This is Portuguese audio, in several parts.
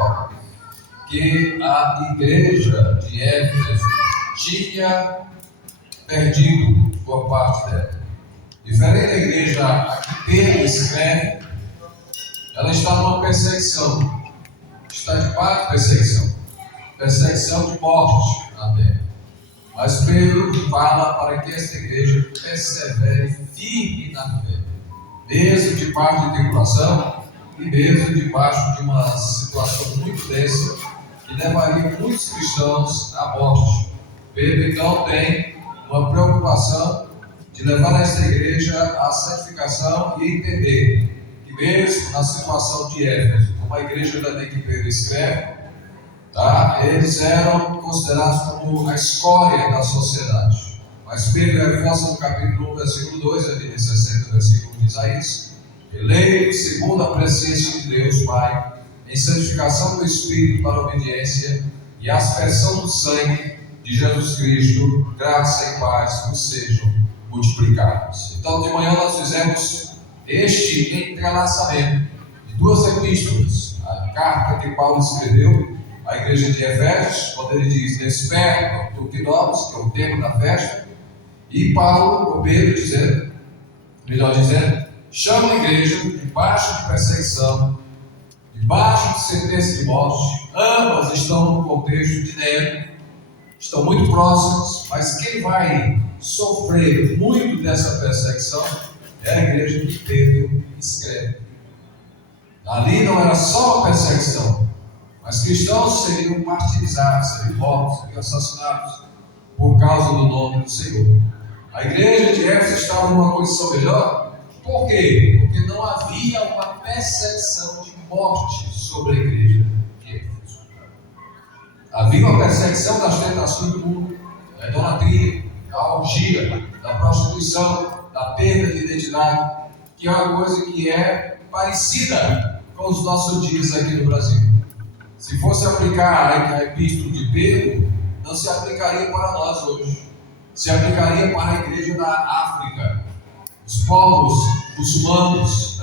só que a igreja de Éfeso tinha perdido boa parte dela. Diferente da igreja a que Pedro escreve, ela está numa perseguição, está debaixo de perseguição de morte na terra. Mas Pedro fala para que essa igreja persevere firme na fé, mesmo debaixo de tribulação e mesmo debaixo de uma situação muito densa que levaria muitos cristãos à morte. Pedro então tem uma preocupação de levar esta igreja à santificação e entender que mesmo na situação de Éfeso, como a igreja também que Pedro escreve, eles eram considerados como a escória da sociedade. Mas Pedro reforça no capítulo 1, versículo 2, a 60, versículo de Isaías: eleito segundo a presciência de Deus Pai, em santificação do Espírito para a obediência e aspersão do sangue de Jesus Cristo, graça e paz vos sejam multiplicados. Então, de manhã nós fizemos este entrelaçamento de duas epístolas, a carta que Paulo escreveu à igreja de Efésios, quando ele diz: desperta tu que dormes, que é o tempo da festa, e Paulo, ou Pedro, dizendo, chama a igreja debaixo de perseguição, debaixo de sentença de morte. Ambas estão no contexto de Nero, estão muito próximas, mas quem vai sofrer muito dessa perseguição é a igreja que Pedro escreve. Ali não era só uma perseguição, mas cristãos seriam martirizados, seriam mortos, seriam assassinados por causa do nome do Senhor. A igreja de Éfeso estava numa condição melhor. Por quê? Porque não havia uma perseguição de morte sobre a igreja de Éfeso. Havia uma perseguição das tentações do mundo, da idolatria, da orgia, da prostituição, da perda de identidade, que é uma coisa que é parecida com os nossos dias aqui no Brasil. Se fosse aplicar a epístola de Pedro, não se aplicaria para nós hoje. Se aplicaria para a igreja da África, os povos muçulmanos,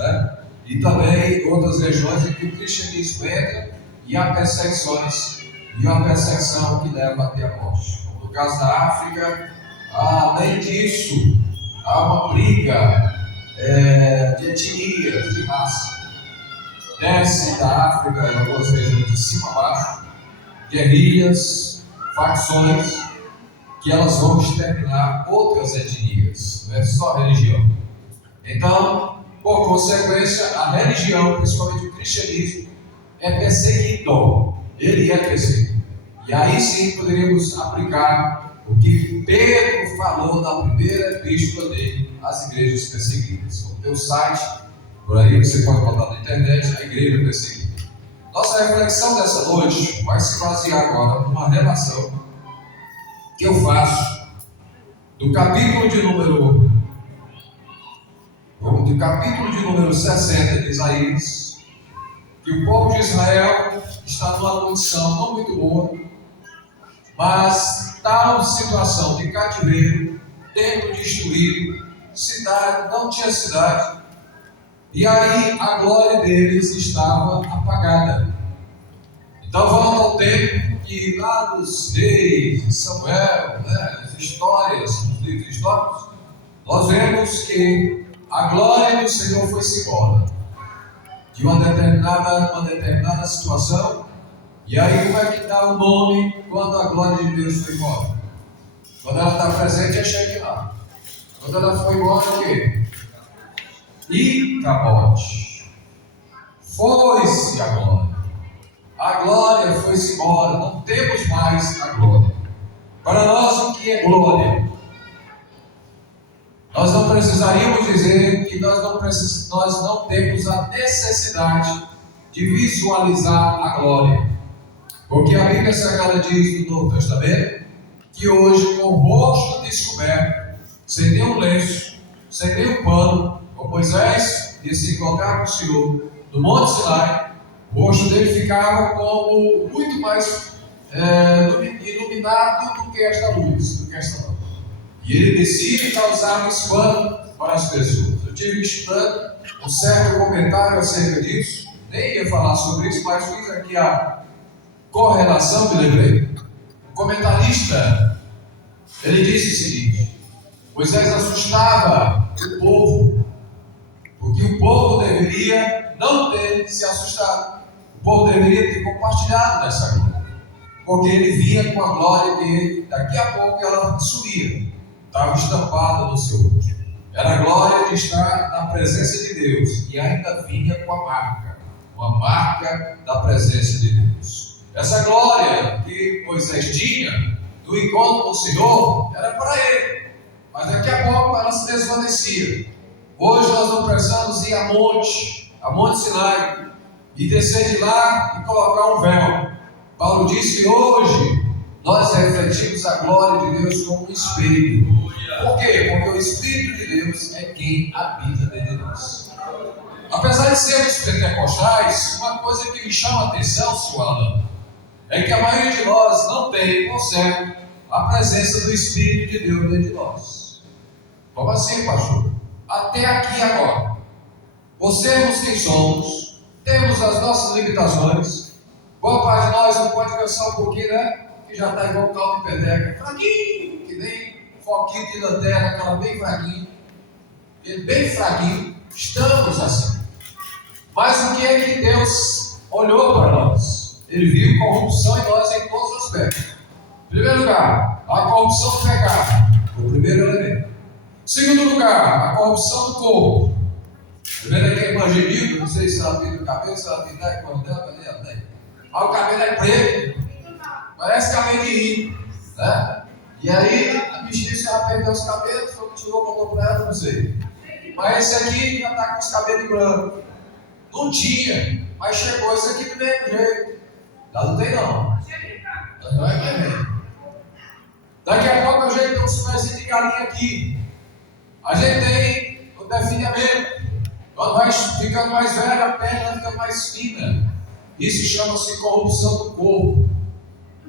e também outras regiões em que o cristianismo entra e há perseguições, e uma perseguição que leva até a morte. Como no caso da África, além disso, há uma briga de etnias, de raça. Desce da África, em algumas regiões de cima a baixo, guerrilhas, facções, que elas vão exterminar outras etnias, não é só a religião. Então, por consequência, a religião, principalmente o cristianismo, é perseguido. Ele é perseguido. E aí sim poderíamos aplicar o que Pedro falou na primeira epístola dele às igrejas perseguidas. O teu site, por aí você pode botar na internet, a igreja perseguida. Nossa reflexão dessa noite vai se basear agora numa relação que eu faço do capítulo de número 60 de Isaías, que o povo de Israel está numa condição não muito boa, mas tal situação de cativeiro, templo destruído, cidade, não tinha cidade, e aí a glória deles estava apagada. Então volta ao tempo que lá dos reis de Samuel, as histórias, os livros históricos, nós vemos que a glória do Senhor foi-se embora de uma determinada situação. E aí como é que dá o nome quando a glória de Deus foi embora? Quando ela está presente é Shekinah. Quando ela foi embora, o quê? Icabote. Foi-se a glória. A glória foi-se embora. Não temos mais a glória. Para nós, o que é glória? Nós não precisaríamos dizer que nós não temos a necessidade de visualizar a glória. Porque a Bíblia Sagrada diz no Novo Testamento que hoje, com o rosto descoberto, sem nenhum lenço, sem nenhum pano, como Moisés ia se encontrar com o Senhor no Monte Sinai, o rosto dele ficava como muito mais iluminado do que esta luz, do que esta luz. E ele decide causar um espanto para as pessoas. Eu tive estudando um certo comentário acerca disso, nem ia falar sobre isso, mas fiz aqui a correlação, me lembrei. O comentarista, ele disse o seguinte: Moisés assustava o povo, porque o povo deveria não ter se assustado. O povo deveria ter compartilhado dessa glória, porque ele via com a glória dele, daqui a pouco ela subia, estava estampada no seu rosto. Era a glória de estar na presença de Deus, e ainda vinha com a marca, uma marca da presença de Deus. Essa glória que Moisés tinha do encontro com o Senhor era para ele, mas daqui a pouco ela se desvanecia. Hoje nós não precisamos ir a Monte Sinai, e descer de lá e colocar um véu. Paulo disse que hoje nós refletimos a glória de Deus como um Espírito. Por quê? Porque o Espírito de Deus é quem habita dentro de nós. Apesar de sermos pentecostais, uma coisa que me chama a atenção, senhor Alan, é que a maioria de nós não tem, consegue, a presença do Espírito de Deus dentro de nós. Como assim, pastor? Até aqui agora. Por sermos quem somos, temos as nossas limitações. Boa parte de nós não pode cansar um pouquinho, né? Que já está igual um caldo de peteca, fraquinho, que nem foquinho de lanterna, aquela bem fraquinho. Bem fraquinho. Estamos assim. Mas o que é que Deus olhou para nós? Ele viu corrupção em nós em todos os aspectos. Em primeiro lugar, a corrupção do pecado, o primeiro elemento. Em segundo lugar, a corrupção do corpo. Primeiro aqui é evangelismo, não sei se ela pinta o cabelo, se ela pintar a cor dela, cadê ela? Aí o cabelo é preto, parece cabelo de rio, né? E aí a bichinha se ela perdeu os cabelos, foi que tirou, contou para ela, não sei. Mas esse aqui já está com os cabelos brancos. Não tinha, mas chegou esse aqui do mesmo jeito. Já não tem não. Não é mesmo. Daqui a pouco a gente tem uns pezinhos de galinha aqui. A gente tem o definhamento. Quando vai ficando mais velho, a perna fica mais fina. Isso chama-se corrupção do corpo.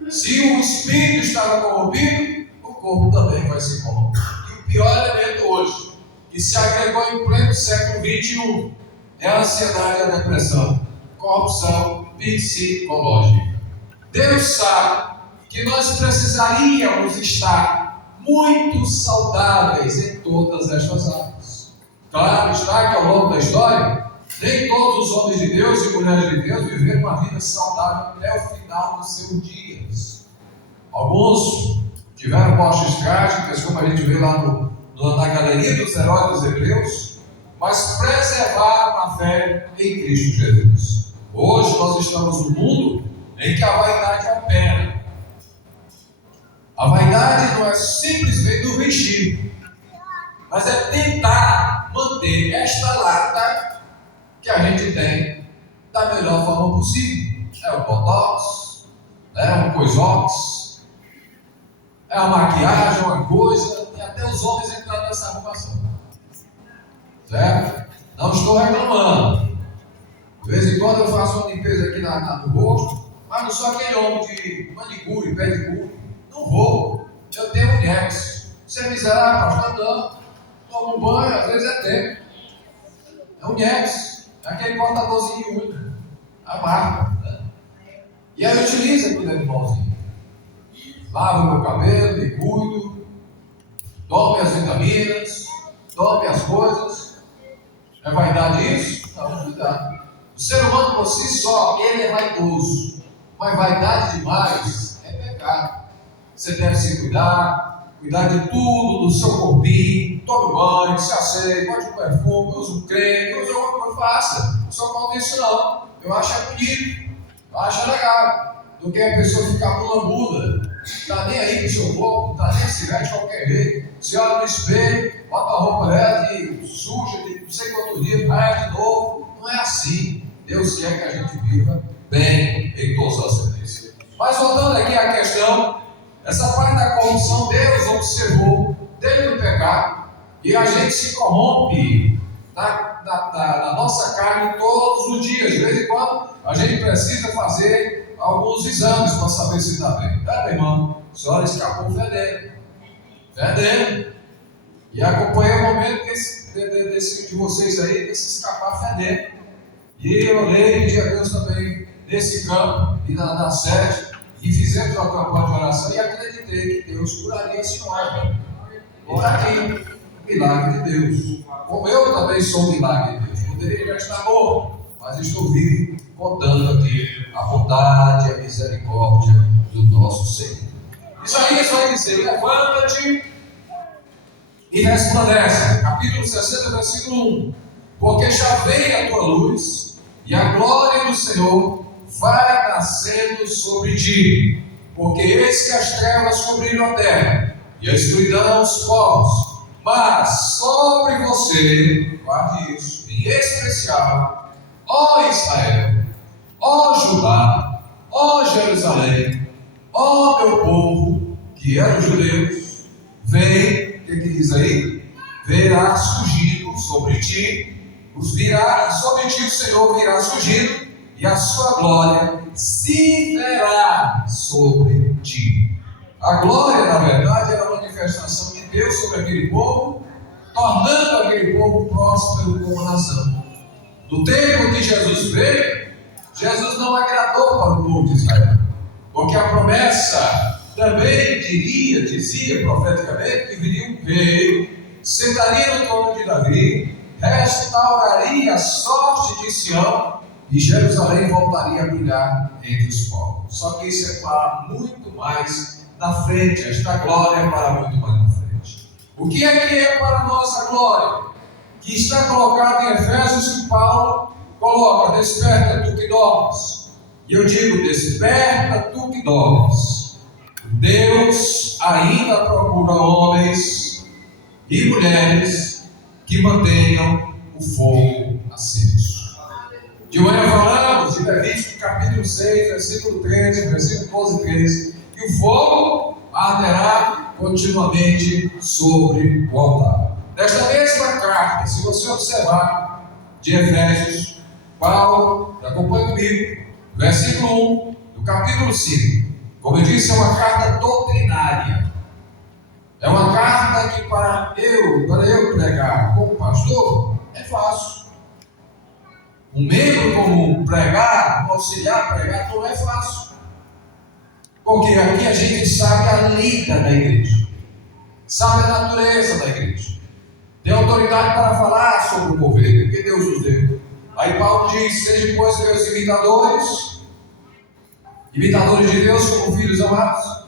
Se o espírito está corrompido, o corpo também vai se corromper. E o pior elemento hoje, que se agregou em pleno século XXI, é a ansiedade e a depressão. Corrupção psicológica. Deus sabe que nós precisaríamos estar muito saudáveis em todas estas áreas. Claro está que ao longo da história, nem todos os homens de Deus e mulheres de Deus viveram uma vida saudável até o final dos seus dias. Alguns tiveram mortes trágicas, como a gente vê lá na galeria dos heróis dos Hebreus, mas preservaram a fé em Cristo Jesus. Hoje nós estamos num mundo em que a vaidade opera. A vaidade não é simplesmente o vestir, mas é tentar manter esta lata que a gente tem da melhor forma possível. É o botox, é um coisox, é a maquiagem, uma coisa, e até os homens entraram nessa arrumação. Certo? Não estou reclamando. De vez em quando eu faço uma limpeza aqui no rosto, mas não sou aquele homem de manicure, pedicure. Não vou. Eu tenho mulheres. Você é miserável, pastor, não. Toma um banho, às vezes é tempo. É um Niex, é aquele cortadorzinho de unha, a marca, né? E aí eu utilizo aquele animalzinho. Lavo meu cabelo, me cuido, tome as vitaminas, tome as coisas. É vaidade isso? Não, não é vaidade. O ser humano por si só, ele é vaidoso. Mas vaidade demais é pecado. Você deve se cuidar de tudo, do seu corpinho, tome banho, se asseie, bote um perfume, use um creme, use alguma coisa, faça. Não sou contra isso não. Eu acho é bonito, eu acho legal. Do que a pessoa ficar pula-bula, está nem aí pro seu corpo, está nem se veste de qualquer jeito. Se olha no espelho, bota a roupa dela de suja, de não sei quanto dia, vai de novo. Não é assim. Deus quer que a gente viva bem em todas as circunstâncias. Mas voltando aqui à questão, essa parte da corrupção, Deus observou desde o pecado, e a gente se corrompe na nossa carne todos os dias. De vez em quando a gente precisa fazer alguns exames para saber se está bem. Tá, meu irmão? A senhora escapou fedendo. E acompanhei o momento de vocês aí, desse escapar fedendo. E eu orei e pedi a Deus também nesse campo e na sede, e fizemos uma campanha de oração e acreditei que Deus curaria a senhora. E está aqui, o milagre de Deus. Como eu também sou um milagre de Deus. Poderia já estar morto, mas estou vivo, contando aqui a bondade e a misericórdia do nosso Senhor. Isaías vai dizer: levanta-te e resplandece. Capítulo 60, versículo 1. Porque já vem a tua luz, e a glória do Senhor vai nascendo sobre ti. Porque eis que as trevas cobriram a terra, e a escuridão os povos. Mas sobre você, guarde isso, em especial, ó Israel, ó Judá, ó Jerusalém, ó meu povo, que eram judeus, vem, o que diz aí? Verá surgindo sobre ti, sobre ti o Senhor virá surgindo, e a sua glória se verá sobre ti. A glória, na verdade, era a manifestação de Deus sobre aquele povo, tornando aquele povo próspero como nação. No tempo que Jesus veio, Jesus não agradou para o povo de Israel, porque a promessa também dizia profeticamente que viria um rei, sentaria no trono de Davi, restauraria a sorte de Sião, e Jerusalém voltaria a brilhar entre os povos. Só que isso é para muito mais na frente, esta glória é para muito mais na frente. O que é para nós a glória? Que está colocado em Efésios, que Paulo coloca: desperta tu que dormes. E eu digo: desperta tu que dormes. Deus ainda procura homens e mulheres que mantenham o fogo aceso. De manhã falamos de Levítico capítulo 6, versículo 13, versículo 12 e 13, que o fogo arderá continuamente sobre o altar. Nesta mesma carta, se você observar, de Efésios, Paulo, acompanha comigo, versículo 1 do capítulo 5, como eu disse, é uma carta doutrinária. É uma carta que para eu pregar como pastor, é fácil. Um membro como pregar, um auxiliar pregar, não é fácil. Porque aqui a gente sabe a lida da igreja, sabe a natureza da igreja, tem autoridade para falar sobre o governo que Deus nos deu. Aí Paulo diz: sejam, pois, meus imitadores de Deus como filhos amados,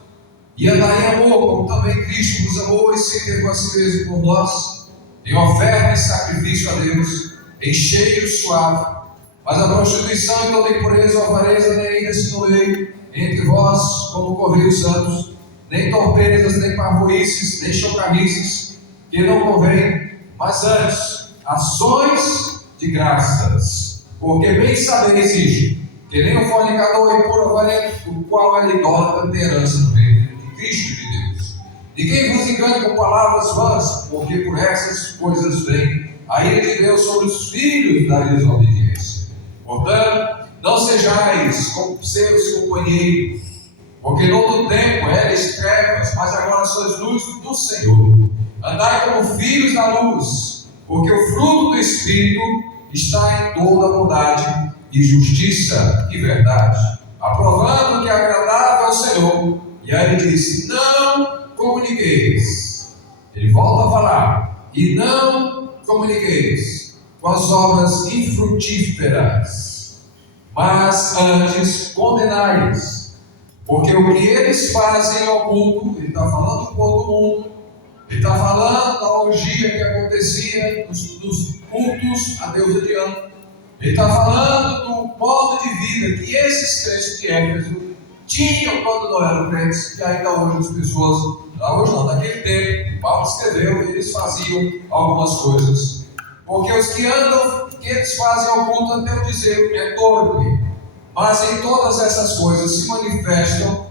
e andai em amor, como também Cristo vos amou e se entregou a si mesmo por nós, em oferta e sacrifício a Deus, em cheiro suave. Mas a prostituição e toda impureza ou avareza nem ainda se nomeie entre vós como correio os santos, nem torpezas, nem parvoíces, nem chocarrices, que não convém, mas antes ações de graças. Porque bem sabeis isto, que nem o fornicador impuro avarento, o qual é idólatra, tem herança no reino de Cristo de Deus. Ninguém vos engane com palavras vãs, porque por essas coisas vem a ira de Deus sobre os filhos da desobediência. Portanto, não sejais como seus companheiros, porque no outro tempo erais trevas, mas agora sois luz do Senhor. Andai como filhos da luz, porque o fruto do Espírito está em toda bondade e justiça e verdade, aprovando o que é agradável ao Senhor. E aí ele disse: não comuniqueis. Ele volta a falar: e não comuniqueis com as obras infrutíferas, mas antes condenai-os, porque o que eles fazem ao oculto, ele está falando do povo do mundo, ele está falando da orgia que acontecia nos cultos a Deus de Diana, ele está falando do modo de vida que esses crentes de Éfeso tinham quando não eram crentes, que ainda hoje as pessoas, hoje não, naquele tempo, Paulo escreveu, eles faziam algumas coisas. Porque os que andam, que eles fazem ao culto, até eu dizer, é torpe. Mas em todas essas coisas se manifestam,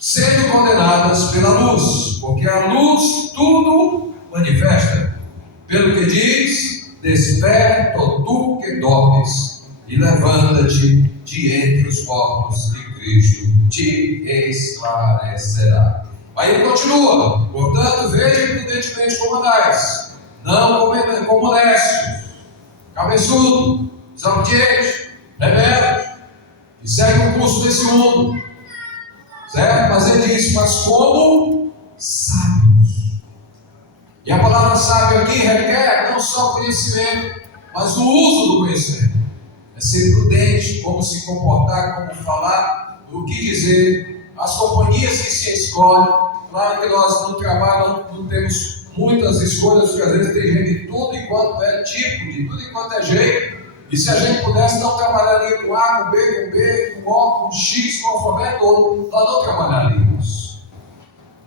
sendo condenadas pela luz. Porque a luz tudo manifesta. Pelo que diz: desperta, tu que dormes, e levanta-te de entre os mortos, e Cristo te esclarecerá. Aí ele continua: portanto, vede prudentemente como andais, não como necios, cabeçudo, desobedientes, rebeldes, e seguem o curso desse mundo, certo? Mas ele diz, mas como sábios. E a palavra sábio aqui requer não só conhecimento, mas o uso do conhecimento. É ser prudente, como se comportar, como falar, o que dizer, as companhias que se escolhem. Claro que nós no trabalho não temos muitas escolhas, porque às vezes tem gente de tudo enquanto é tipo, de tudo enquanto é jeito. E se a gente pudesse, não trabalharia com A, com B, com B, com O, com X, com o alfabeto todo, nós não trabalharíamos.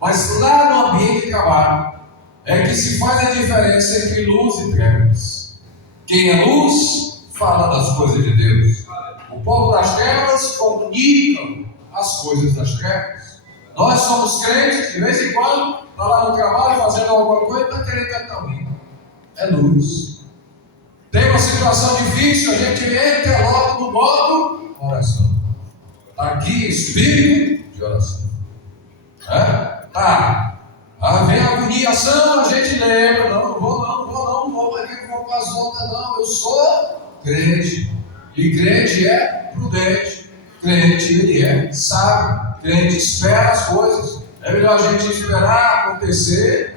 Mas lá no ambiente de trabalho é que se faz a diferença entre luz e trevas. Quem é luz, fala das coisas de Deus. O povo das trevas comunica as coisas das trevas. Nós somos crentes, de vez em quando, está lá no trabalho fazendo alguma coisa, está querendo cantar um hino. É luz. Tem uma situação difícil, a gente entra logo no modo oração. Está aqui espírito de oração. Tá. Vem a agoniação, a gente lembra. Não vou para as outras, não. Eu sou crente. E crente é prudente. Crente, ele é sábio. Crente espera as coisas. É melhor a gente esperar acontecer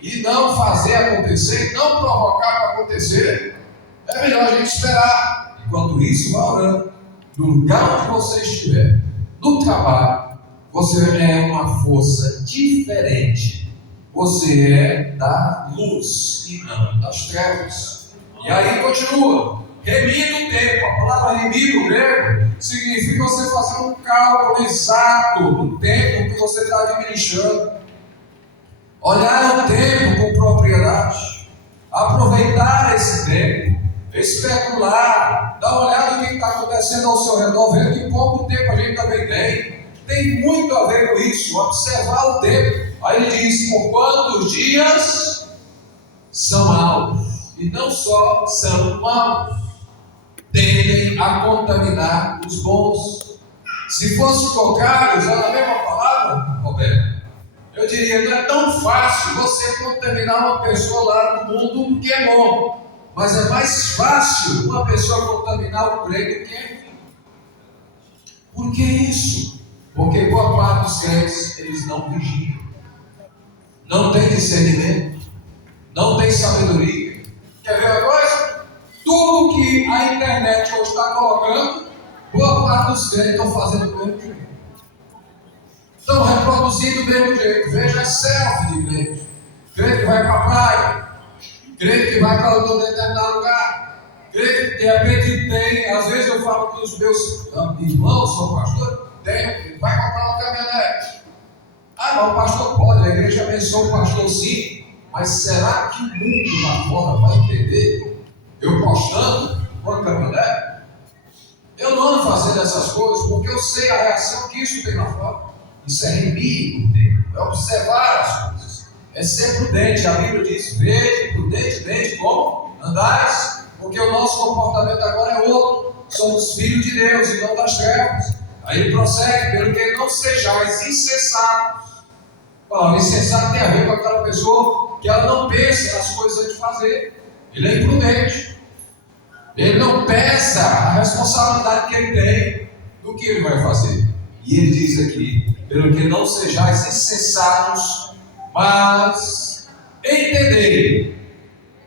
e não fazer acontecer, e não provocar para acontecer. É melhor a gente esperar. Enquanto isso, vá orando. No lugar onde você estiver, no trabalho, você é uma força diferente. Você é da luz e não das trevas. E aí continua. Remir o tempo. A palavra remir no grego significa você fazer um cálculo exato do tempo que você está administrando. Olhar o tempo com propriedade. Aproveitar esse tempo. Especular, dar uma olhada no que está acontecendo ao seu redor, ver que pouco tempo a gente também tem. Tem muito a ver com isso, observar o tempo. Aí ele diz, por quantos dias são maus, e não só são maus, tendem a contaminar os bons. Se fosse colocar, usando a mesma palavra, Roberto, eu diria, não é tão fácil você contaminar uma pessoa lá no mundo que é bom. Mas é mais fácil uma pessoa contaminar o crente que é ruim. Por que isso? Porque boa parte dos crentes, eles não vigiam. Não tem discernimento. Não tem sabedoria. Quer ver uma coisa? Tudo que a internet hoje está colocando, boa parte dos crentes estão fazendo do mesmo jeito. Estão reproduzindo do mesmo jeito. Veja a selfie de crente. Crente que vai para a praia. Crente que vai para outro determinado lugar. Crente que de repente tem, às vezes eu falo com os meus irmãos, são pastores, vai comprar uma caminhonete. Mas o pastor pode, a igreja abençoa o pastor sim, mas será que o mundo lá fora vai entender? Eu postando uma caminhonete? Eu não ando fazendo essas coisas porque eu sei a reação que isso tem lá fora. Isso é remir o tempo, é observar as coisas. É ser prudente. A Bíblia diz, vede prudentemente como andais, porque o nosso comportamento agora é outro. Somos filhos de Deus e não das trevas. Aí ele prossegue, pelo que não sejais insensatos. O insensato tem a ver com aquela pessoa que ela não pensa nas coisas antes de fazer. Ele é imprudente. Ele não pesa a responsabilidade que ele tem do que ele vai fazer. E ele diz aqui, pelo que não sejais insensatos, mas entendei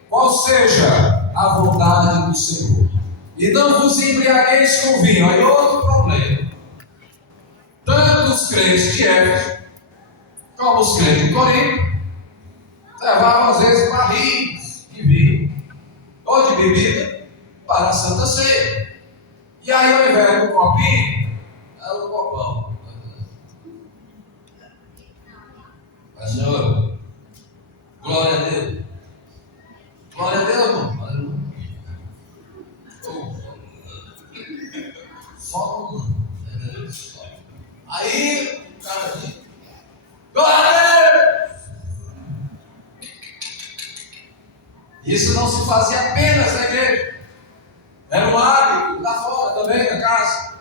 qual seja a vontade do Senhor. E não vos embriagueis com vinho. Aí outro problema. Tanto os crentes de Éfeso, como os crentes de Corinto, levavam às vezes barris de vinho, ou de bebida, para a Santa Ceia. E aí ao invés do copinho, era um copão. Mas, Senhor, glória a Deus. Glória a Deus, irmão. Só um. Aí, o cara diz, glória a Deus. Isso não se fazia apenas na igreja. Era um hábito lá fora também, na casa.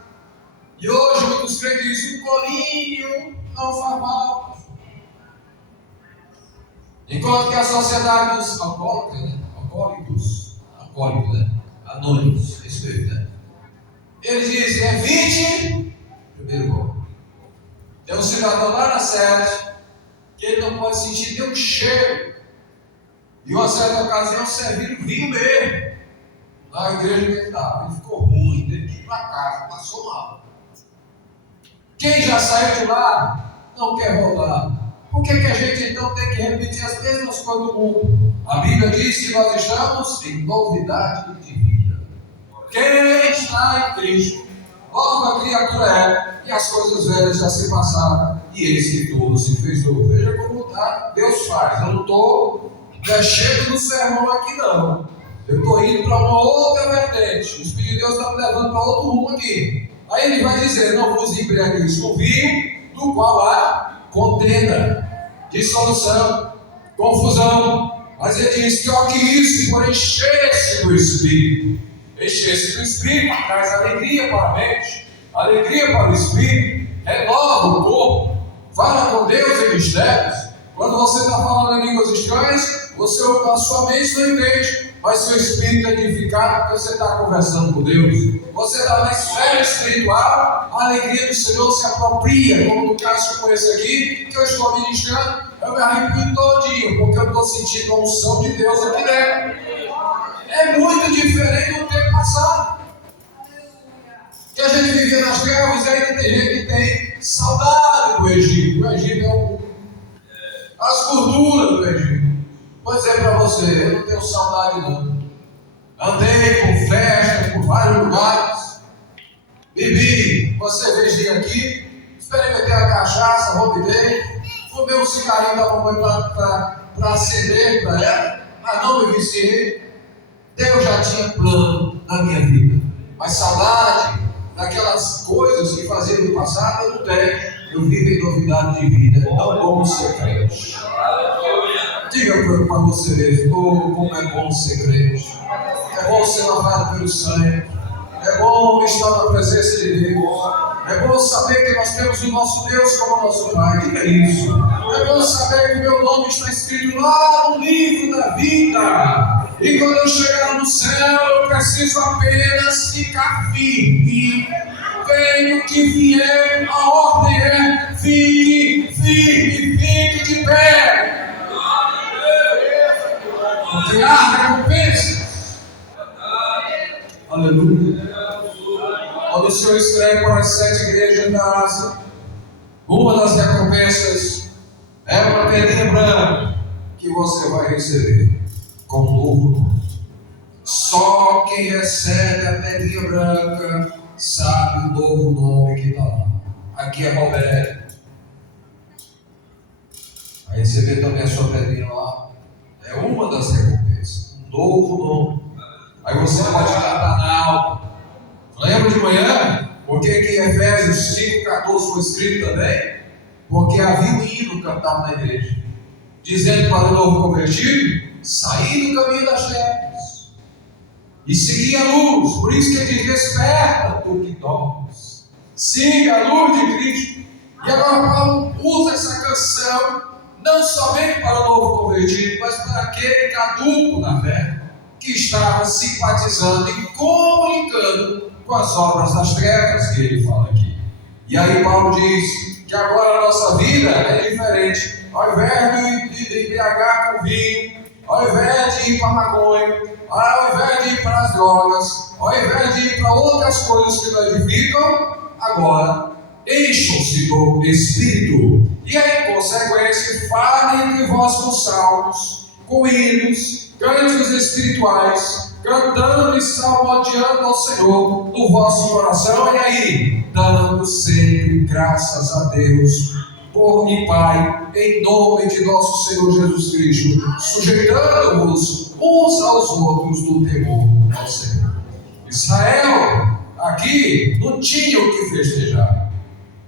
E hoje muitos crentes dizem, um colinho não faz mal. Enquanto que a sociedade dos alcoólicos, Anônimos, é isso mesmo, né? Eles dizem: evite primeiro golpe. Tem um cidadão lá na sede que ele não pode sentir nenhum cheiro. E uma certa ocasião serviram vinho mesmo na igreja que ele estava. Ele ficou ruim, teve que ir para casa, passou mal. Quem já saiu de lá não quer voltar. Por que a gente então tem que repetir as mesmas coisas do mundo? A Bíblia diz que nós estamos em novidade de vida. Quem está em Cristo, nova criatura é, e as coisas velhas já se passaram, e eis que tudo se fez novo. Veja como Deus faz. Eu não estou mexendo no sermão aqui, não. Eu estou indo para uma outra vertente. O Espírito de Deus está me levando para outro rumo aqui. Aí ele vai dizer: não vos embriagueis com vinho, do qual há contenda, dissolução, confusão. Mas ele diz: pior que isso, por encher-se do Espírito. Encher-se do Espírito traz alegria para a mente, alegria para o Espírito, renova o corpo, fala com Deus em mistérios. Quando você está falando em línguas estranhas, a sua mente não entende, mas seu espírito é edificado porque você está conversando com Deus. Você está na esfera espiritual, a alegria do Senhor se apropria, como no caso como esse aqui, que eu estou ministrando. Eu me arrepio todinho, porque eu estou sentindo a unção de Deus aqui dentro. É muito diferente do tempo passado, que a gente vivia nas trevas, e ainda tem gente que tem saudade do Egito. O Egito é as gorduras do Egito. Vou dizer para você, eu não tenho saudade não. Andei por festa, por vários lugares, bebi uma cervejinha aqui, experimentei a cachaça, roubei, fumei um cigarrinho da mamãe para acender para ela, mas não me viciei. Deus já tinha plano na minha vida, mas saudade daquelas coisas que fazia no passado eu não tenho. Eu vivo em novidade de vida, não como ser crente. Diga para você mesmo: como é bom ser crente. É bom ser lavado pelo sangue. É bom estar na presença de Deus. É bom saber que nós temos o nosso Deus como nosso Pai. Diga isso. É bom saber que o meu nome está escrito lá no livro da vida. E quando eu chegar no céu, eu preciso apenas ficar firme. Venha o que vier, a ordem é: fique firme, fique de pé. Porque há recompensas. Aleluia. Quando o Senhor escreve para as 7 igrejas da Ásia, uma das recompensas é uma pedrinha branca que você vai receber com um novo nome. Só quem recebe a pedrinha branca sabe o novo nome que está lá. Aqui é Roberto. Vai receber também a sua pedrinha lá. É uma das recompensas. Um novo nome. Aí você pode cantar na aula. Lembra de manhã? Porque aqui em Efésios 5,14 foi escrito também? Porque havia um hino cantado na igreja, dizendo para o novo convertido: sair do caminho das trevas e seguir a luz. Por isso que ele diz: desperta tu que dormes, siga a luz de Cristo. E agora Paulo usa essa canção não somente para o novo convertido, mas para aquele caduco na fé, que estava simpatizando e comunicando com as obras das trevas que ele fala aqui. E aí Paulo diz que agora a nossa vida é diferente. Ao invés de embriagar com vinho, ao invés de ir para a maconha, ao invés de ir para as drogas, ao invés de ir para outras coisas que não edificam, agora encham-se do Espírito. E aí, em consequência, falem entre vós com salmos, com hinos, cânticos espirituais, cantando e salmodiando ao Senhor no vosso coração. E aí, dando sempre graças a Deus por e Pai, em nome de nosso Senhor Jesus Cristo, sujeitando-vos uns aos outros no temor ao Senhor. Israel aqui não tinha o que festejar.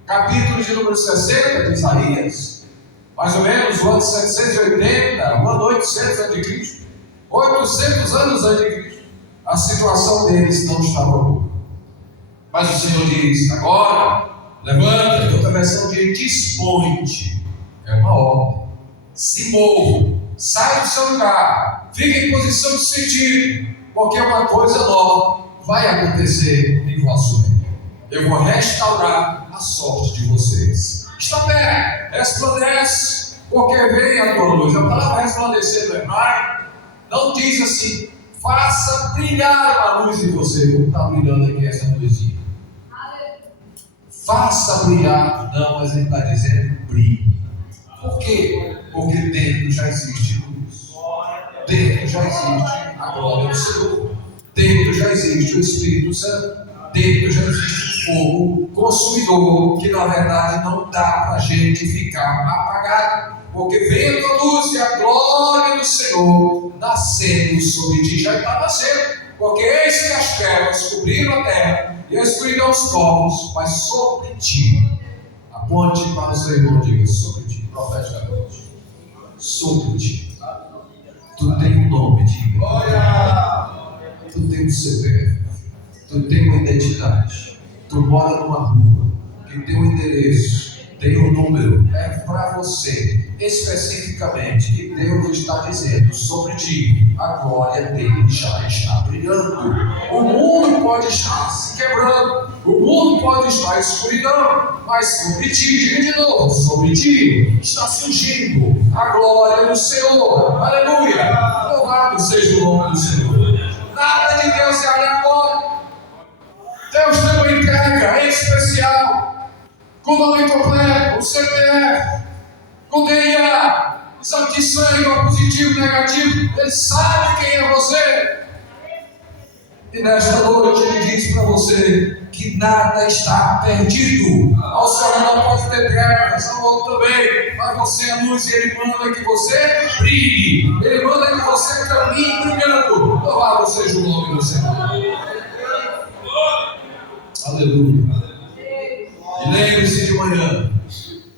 Capítulo de número 60 de Isaías, mais ou menos o ano 780, o ano 800 a.C., 800 anos antes de Cristo, a situação deles não estava boa. Mas o Senhor diz: agora, levanta. Outra versão diz: dispõe-te. É uma ordem. Se mova, sai do seu lugar, fica em posição de sentido, porque uma coisa nova vai acontecer em vosso meio. Eu vou restaurar a sorte de vocês. Está perto, resplandece, porque vem a tua luz. A palavra resplandecer no hebraico não diz assim, faça brilhar a luz de você, como está brilhando aqui essa luzinha. Faça brilhar, não, mas ele está dizendo brilhe. Por quê? Porque dentro já existe luz. Dentro já existe a glória do Senhor. Dentro já existe o Espírito Santo. Dentro já existe um fogo consumidor que na verdade não dá para a gente ficar apagado. Porque vem a tua luz e a glória do Senhor nascendo sobre ti. Já está nascendo. Porque eis que as trevas cobriram a terra e a escuridão os povos, mas sobre ti. Aponte para o seu irmão e diga, sobre ti, profeticamente. Sobre ti. Tu tem um nome, diga. Tu tem um CPF. Tu tem uma identidade. Tu mora numa rua que tem um endereço, tem um número. É para você, especificamente, que Deus está dizendo sobre ti. A glória dele já está brilhando. O mundo pode estar se quebrando. O mundo pode estar em escuridão. Mas sobre ti, diga de novo, sobre ti está surgindo a glória do Senhor. Aleluia! Louvado seja o nome do Senhor. Nada de Deus é aleatório. Deus tem uma entrega especial, com o nome completo, o CPF, com o DNA, exame de sangue, positivo, negativo. Ele sabe quem é você. E nesta noite ele diz para você que nada está perdido. Ao Senhor não pode ter trevas, ao outro também, mas você é luz e ele manda que você brilhe. Ele manda que você caminhe brilhando. Louvado seja o nome do Senhor. Aleluia. E lembre-se de manhã,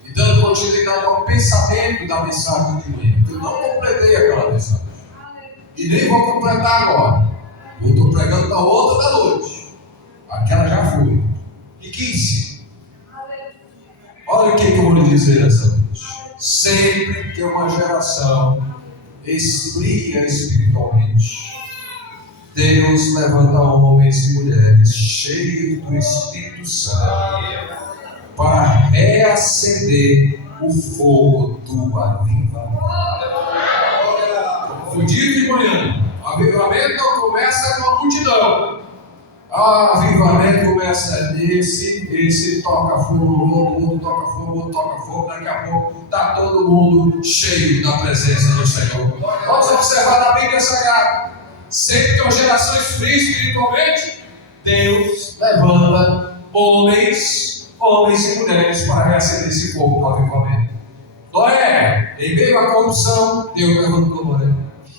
e dando continuidade ao pensamento da mensagem de manhã. Eu não completei aquela mensagem. E nem vou completar agora. Eu estou pregando para outra da noite. Aquela já foi. E 15. Olha o que eu vou lhe dizer essa noite. Sempre que uma geração esfria espiritualmente, Deus levanta homens e mulheres cheios do Espírito Santo para reacender o fogo do avivamento. Foi dito de manhã, o avivamento não começa com a multidão. O avivamento começa esse toca fogo, outro toca fogo, outro toca fogo. Daqui a pouco está todo mundo cheio da presença do Senhor. Vamos observar na Bíblia Sagrada. Sempre que uma geração esfria espiritualmente, Deus levanta homens e mulheres para reacender esse fogo do avivamento. Noé, em meio à corrupção, Deus levantou Noé.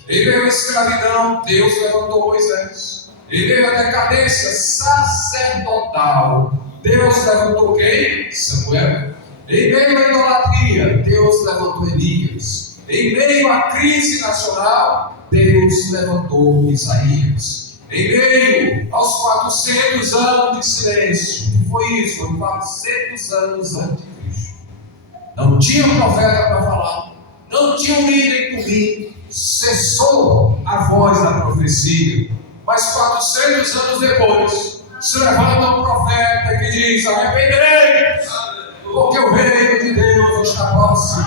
Em meio à escravidão, Deus levantou Moisés. Em meio à decadência sacerdotal, Deus levantou quem? Samuel. Em meio à idolatria, Deus levantou Elias. Em meio à crise nacional, Deus levantou Isaías. Em meio aos 400 anos de silêncio, que foi isso? Foi 400 anos antes de Cristo. Não tinha um profeta para falar, não tinha um líder comigo, cessou a voz da profecia. Mas 400 anos depois, se levanta um profeta que diz: arrependei-vos, porque o reino de Deus está próximo.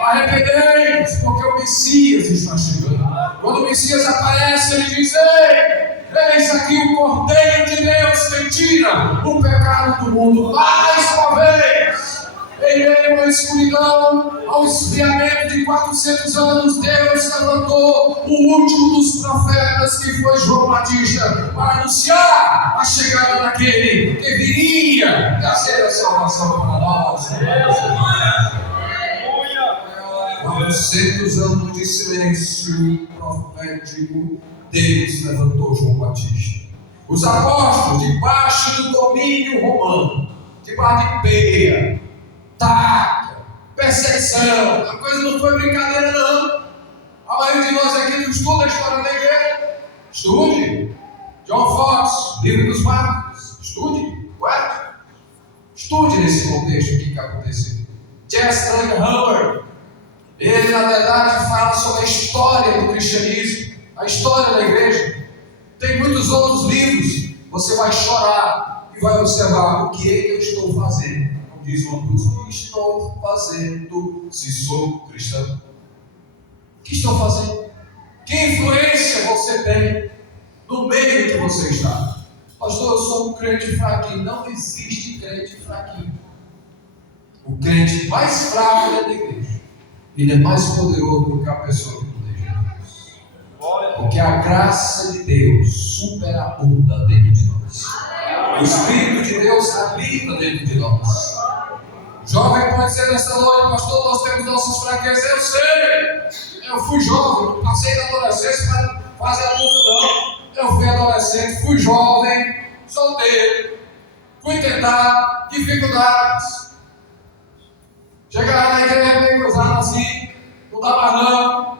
Arrependei-vos, porque o Messias está chegando. Quando o Messias aparece, ele diz: ei, eis aqui o Cordeiro de Deus que tira o pecado do mundo. Mais uma vez, em meio à escuridão, ao esfriamento de 400 anos, Deus levantou o último dos profetas, que foi João Batista, para anunciar a chegada daquele que viria trazer a salvação para nós. 400 anos de silêncio profético, Deus levantou João Batista. Os apóstolos, debaixo do domínio romano, debaixo de peia, taca, perseguição, a coisa não foi brincadeira não. A maioria de nós aqui não estuda a história da igreja. Estude. John Fox, livro dos Mártires. Estude. Estude nesse contexto o que aconteceu. Chester Howard, ele na verdade fala sobre a história do cristianismo, a história da igreja. Tem muitos outros livros. Você vai chorar e vai observar o que é que eu estou fazendo. Como diz uma música, o que estou fazendo se sou cristão? O que estou fazendo? Que influência você tem no meio que você está? Pastor, eu sou um crente fraquinho. Não existe crente fraquinho. O crente mais fraco dentro da igreja, ele é mais poderoso do que a pessoa que proteja Deus. Porque a graça de Deus superabunda dentro de nós. O Espírito de Deus habita dentro de nós. Jovem pode ser nessa noite, pastor, nós temos nossas fraquezas. Eu sei. Eu fui jovem, não passei da adolescência para fazer a luta, não. Eu fui adolescente, fui jovem, solteiro, fui tentar dificuldades. Chegava na igreja meio cruzado assim, não dava não.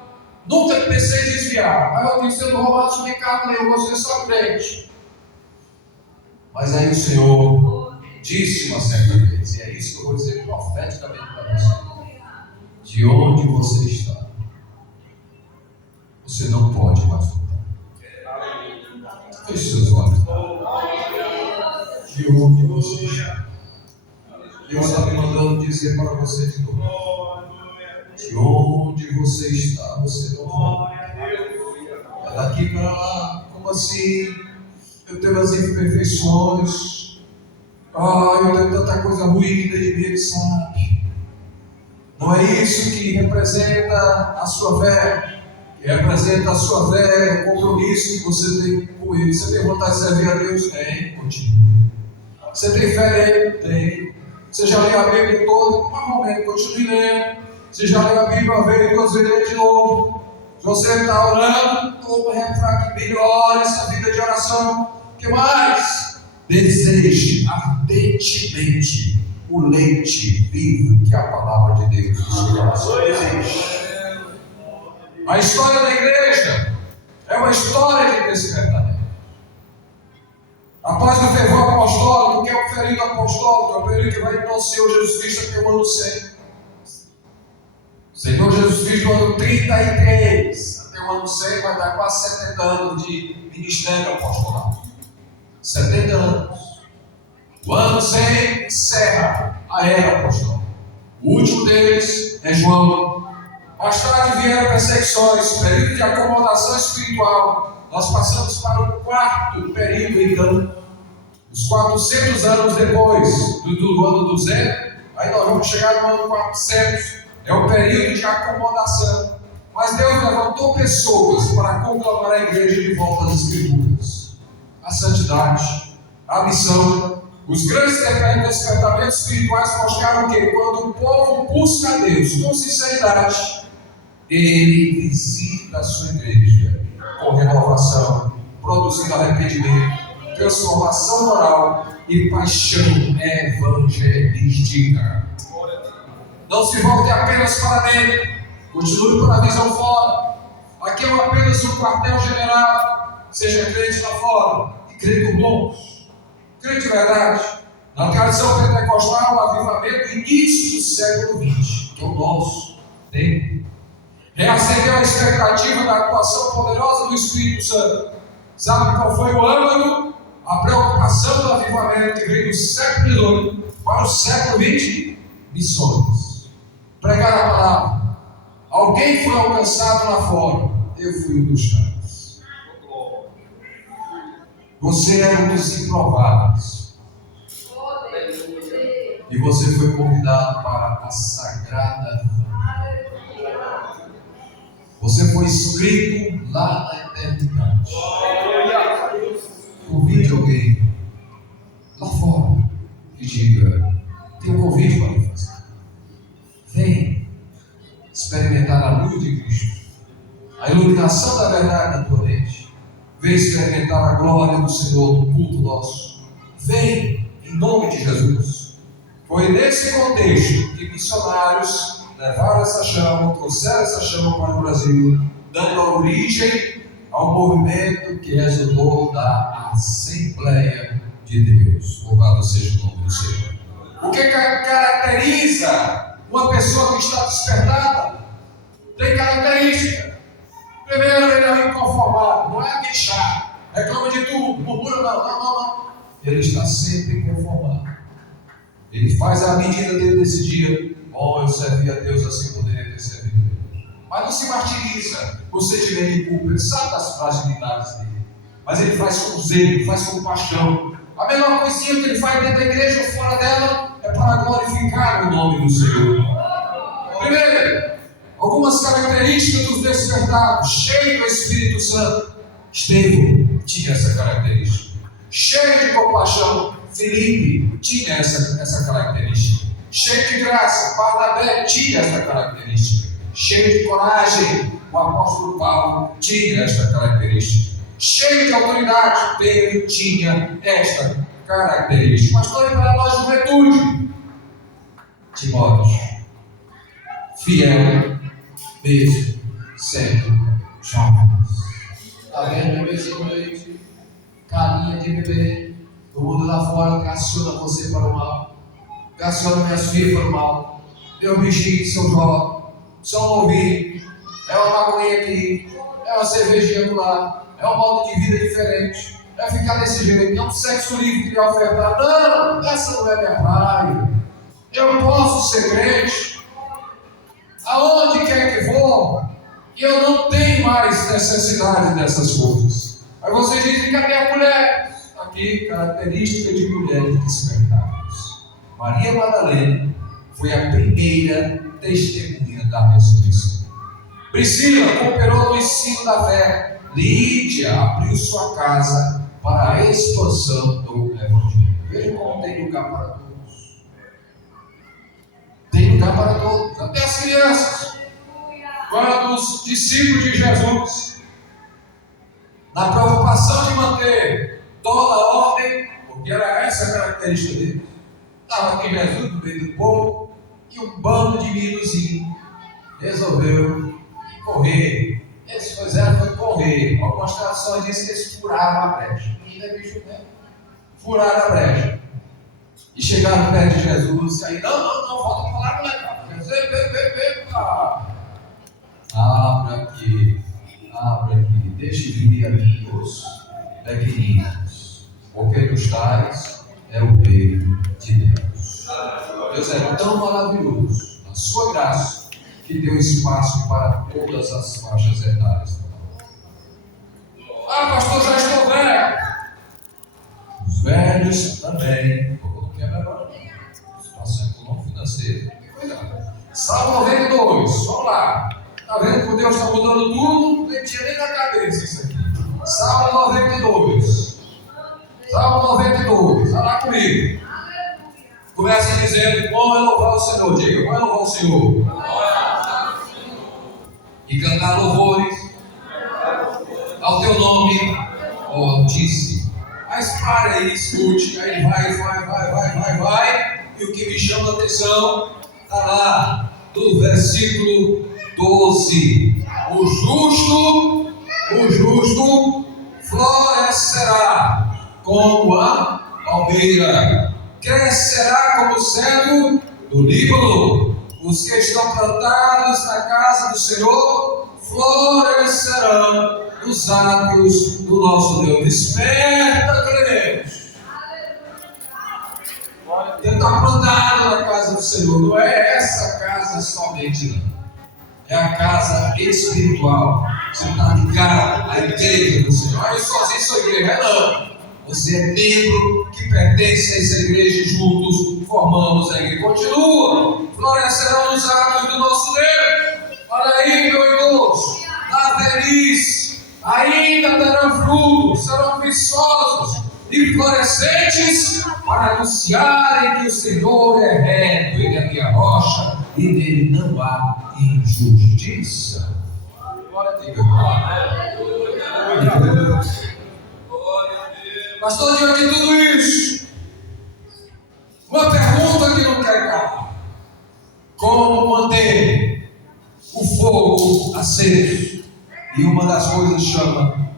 Nunca pensei em desviar. Mas eu disse, sendo roubado, não tem carro nenhum, você é só crente. Mas aí o Senhor disse uma certa vez, e é isso que eu vou dizer profeticamente para você: de onde você está, você não pode mais voltar. Feche seus olhos. De onde você está. Deus está me mandando dizer para você de novo: de onde você está, você não volta. É daqui para lá. Como assim? Eu tenho as imperfeições. Eu tenho tanta coisa ruim dentro de mim, sabe? Não é isso que representa a sua fé. Que representa a sua fé, o compromisso que você tem com Ele. Você tem vontade de servir a Deus? Tem, continue. Você tem fé nele? Tem. Você já leu a Bíblia toda? Um momento, continue lendo. Você já leu a Bíblia uma vez, duas vezes de novo. Se você está orando, melhore essa vida de oração. O que mais? Deseje ardentemente o leite vivo que é a palavra de Deus. Deseje. A história da igreja é uma história de despertamento. Após o fervor apostólico, que é o período apostólico, é o período que vai do Senhor Jesus Cristo até o ano 100. Senhor Jesus Cristo, no ano 33, até o ano 100, vai dar quase 70 anos de ministério apostólico. 70 anos. O ano 100 encerra a era apostólica. O último deles é João. Mais tarde vieram perseguições, período de acomodação espiritual. Nós passamos para o quarto período, então, os 400 anos depois do ano do zero. Aí nós vamos chegar no ano 400. É um período de acomodação. Mas Deus levantou pessoas para conclamar a igreja de volta às Escrituras. A santidade, a missão. Os grandes despertamentos espirituais mostraram que quando o povo busca a Deus com sinceridade, Ele visita a sua igreja com renovação, produzindo arrependimento, transformação moral e paixão evangelística. Não se volte apenas para dentro, continue para a visão fora. Aqui é apenas um quartel-general. Seja crente lá fora e crente com bons, crente de verdade. Na tradição pentecostal, o avivamento do início do século XX, que é o nosso tempo, reacendeu a expectativa da atuação poderosa do Espírito Santo. Sabe qual foi o âmago? A preocupação do avivamento que veio do século XVIII para o século XX: missões. Pregar a palavra. Alguém foi alcançado lá fora. Eu fui um dos caras. Você era um dos improváveis. E você foi convidado para a sagrada família. Você foi escrito lá na eternidade. Convide alguém lá fora e diga: tem um convite para me fazer. Vem experimentar a luz de Cristo, a iluminação da verdade na tua mente. Vem experimentar a glória do Senhor no culto nosso. Vem em nome de Jesus. Foi nesse contexto que missionários levaram essa chama, trouxeram essa chama para o Brasil, dando origem ao movimento que resultou da Assembleia de Deus. Louvado seja o nome do Senhor. O que caracteriza uma pessoa que está despertada? Tem característica. Primeiro, ele é inconformado, não é queixar, reclamar. murmura não. Ele está sempre conformado. Ele faz a medida dele desse dia. Bom, eu servi a Deus, assim poderia ter servido a Deus. Mas não se martiriza com o sentimento de culpa. Ele sabe das fragilidades dele. Mas ele faz com zelo, faz com paixão. A melhor coisinha que ele faz dentro da igreja ou fora dela é para glorificar o nome do Senhor. Primeiro, algumas características dos despertados, cheio do Espírito Santo. Estevão tinha essa característica. Cheio de compaixão, Filipe tinha essa característica. Cheio de graça, Barnabé tinha essa característica. Cheio de coragem, o apóstolo Paulo tinha esta característica. Cheio de autoridade, Pedro tinha esta característica. Pastor, e para nós, juventude, Timóteo, fiel, mesmo, sempre, jovens. Está vendo, bebezinho leite? Carinha de bebê. O mundo lá fora traciona você para o mal. Traciona minhas filhas para o mal. Meu bichinho, seu Jó, só um ovinho. É uma maconha aqui. É uma cervejinha lá. É um modo de vida diferente. É ficar desse jeito. Não sexo livre que ofertar. Não, essa não é minha praia. Eu posso ser crente. Aonde quer que for. E eu não tenho mais necessidade dessas coisas. Aí vocês dizem, cadê a mulher? Aqui, característica de mulheres despertadas. Maria Madalena foi a primeira testemunha da ressurreição. Priscila cooperou no ensino da fé. Lídia abriu sua casa para a expansão do Evangelho. Veja como tem lugar para todos. Tem lugar para todos, até as crianças. Quando os discípulos de Jesus, na preocupação de manter toda a ordem, porque era essa a característica dele, estava aqui Jesus no meio do povo, e um bando de milhozinho resolveu correr. Eles fizeram foi correr. Algumas traduções dizem que eles furaram a brecha. Ainda é bicho mesmo. Furaram a brecha. E chegaram perto de Jesus. E aí, não, volta para lá, moleque. Jesus, vem. Abra aqui. Deixe vir a mim os pequeninos. Porque dos tais é o reino de Deus. Deus é tão maravilhoso, na sua graça, que deu espaço para todas as faixas etárias. Pastor, já estou velho. Os velhos também. Não quebra agora. Situação econômica financeira. Salmo 92. Vamos lá. Está vendo que Deus está mudando tudo? Nem tinha nem na cabeça isso aqui. Salmo 92. Salmo 92. Vai lá comigo. Começa dizendo: bom é louvar o Senhor. Diga, bom é louvar o Senhor. E cantar louvores ao teu nome, ó Altíssimo. Mas para aí, escute. Aí vai. E o que me chama a atenção está lá do versículo 12. O justo florescerá como a palmeira, crescerá como o cedro do Líbano. Os que estão plantados na casa do Senhor florescerão nos átrios do nosso Deus. Desperta, crente. Você está plantado na casa do Senhor. Não é essa casa somente, não. É a casa espiritual. Você está ligado à igreja do Senhor. Eu sozinho sou igreja. Não. Você é membro que pertence a essa igreja e juntos formamos a igreja. Continua. Florescerão nos atos do nosso Deus. Olha aí, meu idoso. Na velhice ainda darão frutos, serão viçosos e florescentes para anunciarem que o Senhor é reto, Ele é a minha rocha e nele não há injustiça. Glória a Deus. Pastor, diante de tudo isso, uma pergunta que não quer calar: como manter o fogo aceso? E uma das coisas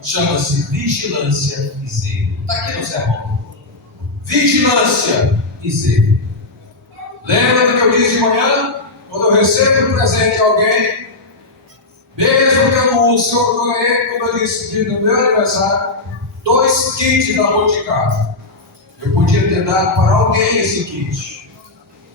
chama-se vigilância e zelo. Está aqui no sermão. Vigilância e zelo. Lembra do que eu disse de manhã? Quando eu recebo um presente de alguém, mesmo que eu não use, eu ganhei, como eu disse, no meu aniversário, 2 kits da Boticário. Eu podia ter dado para alguém esse kit.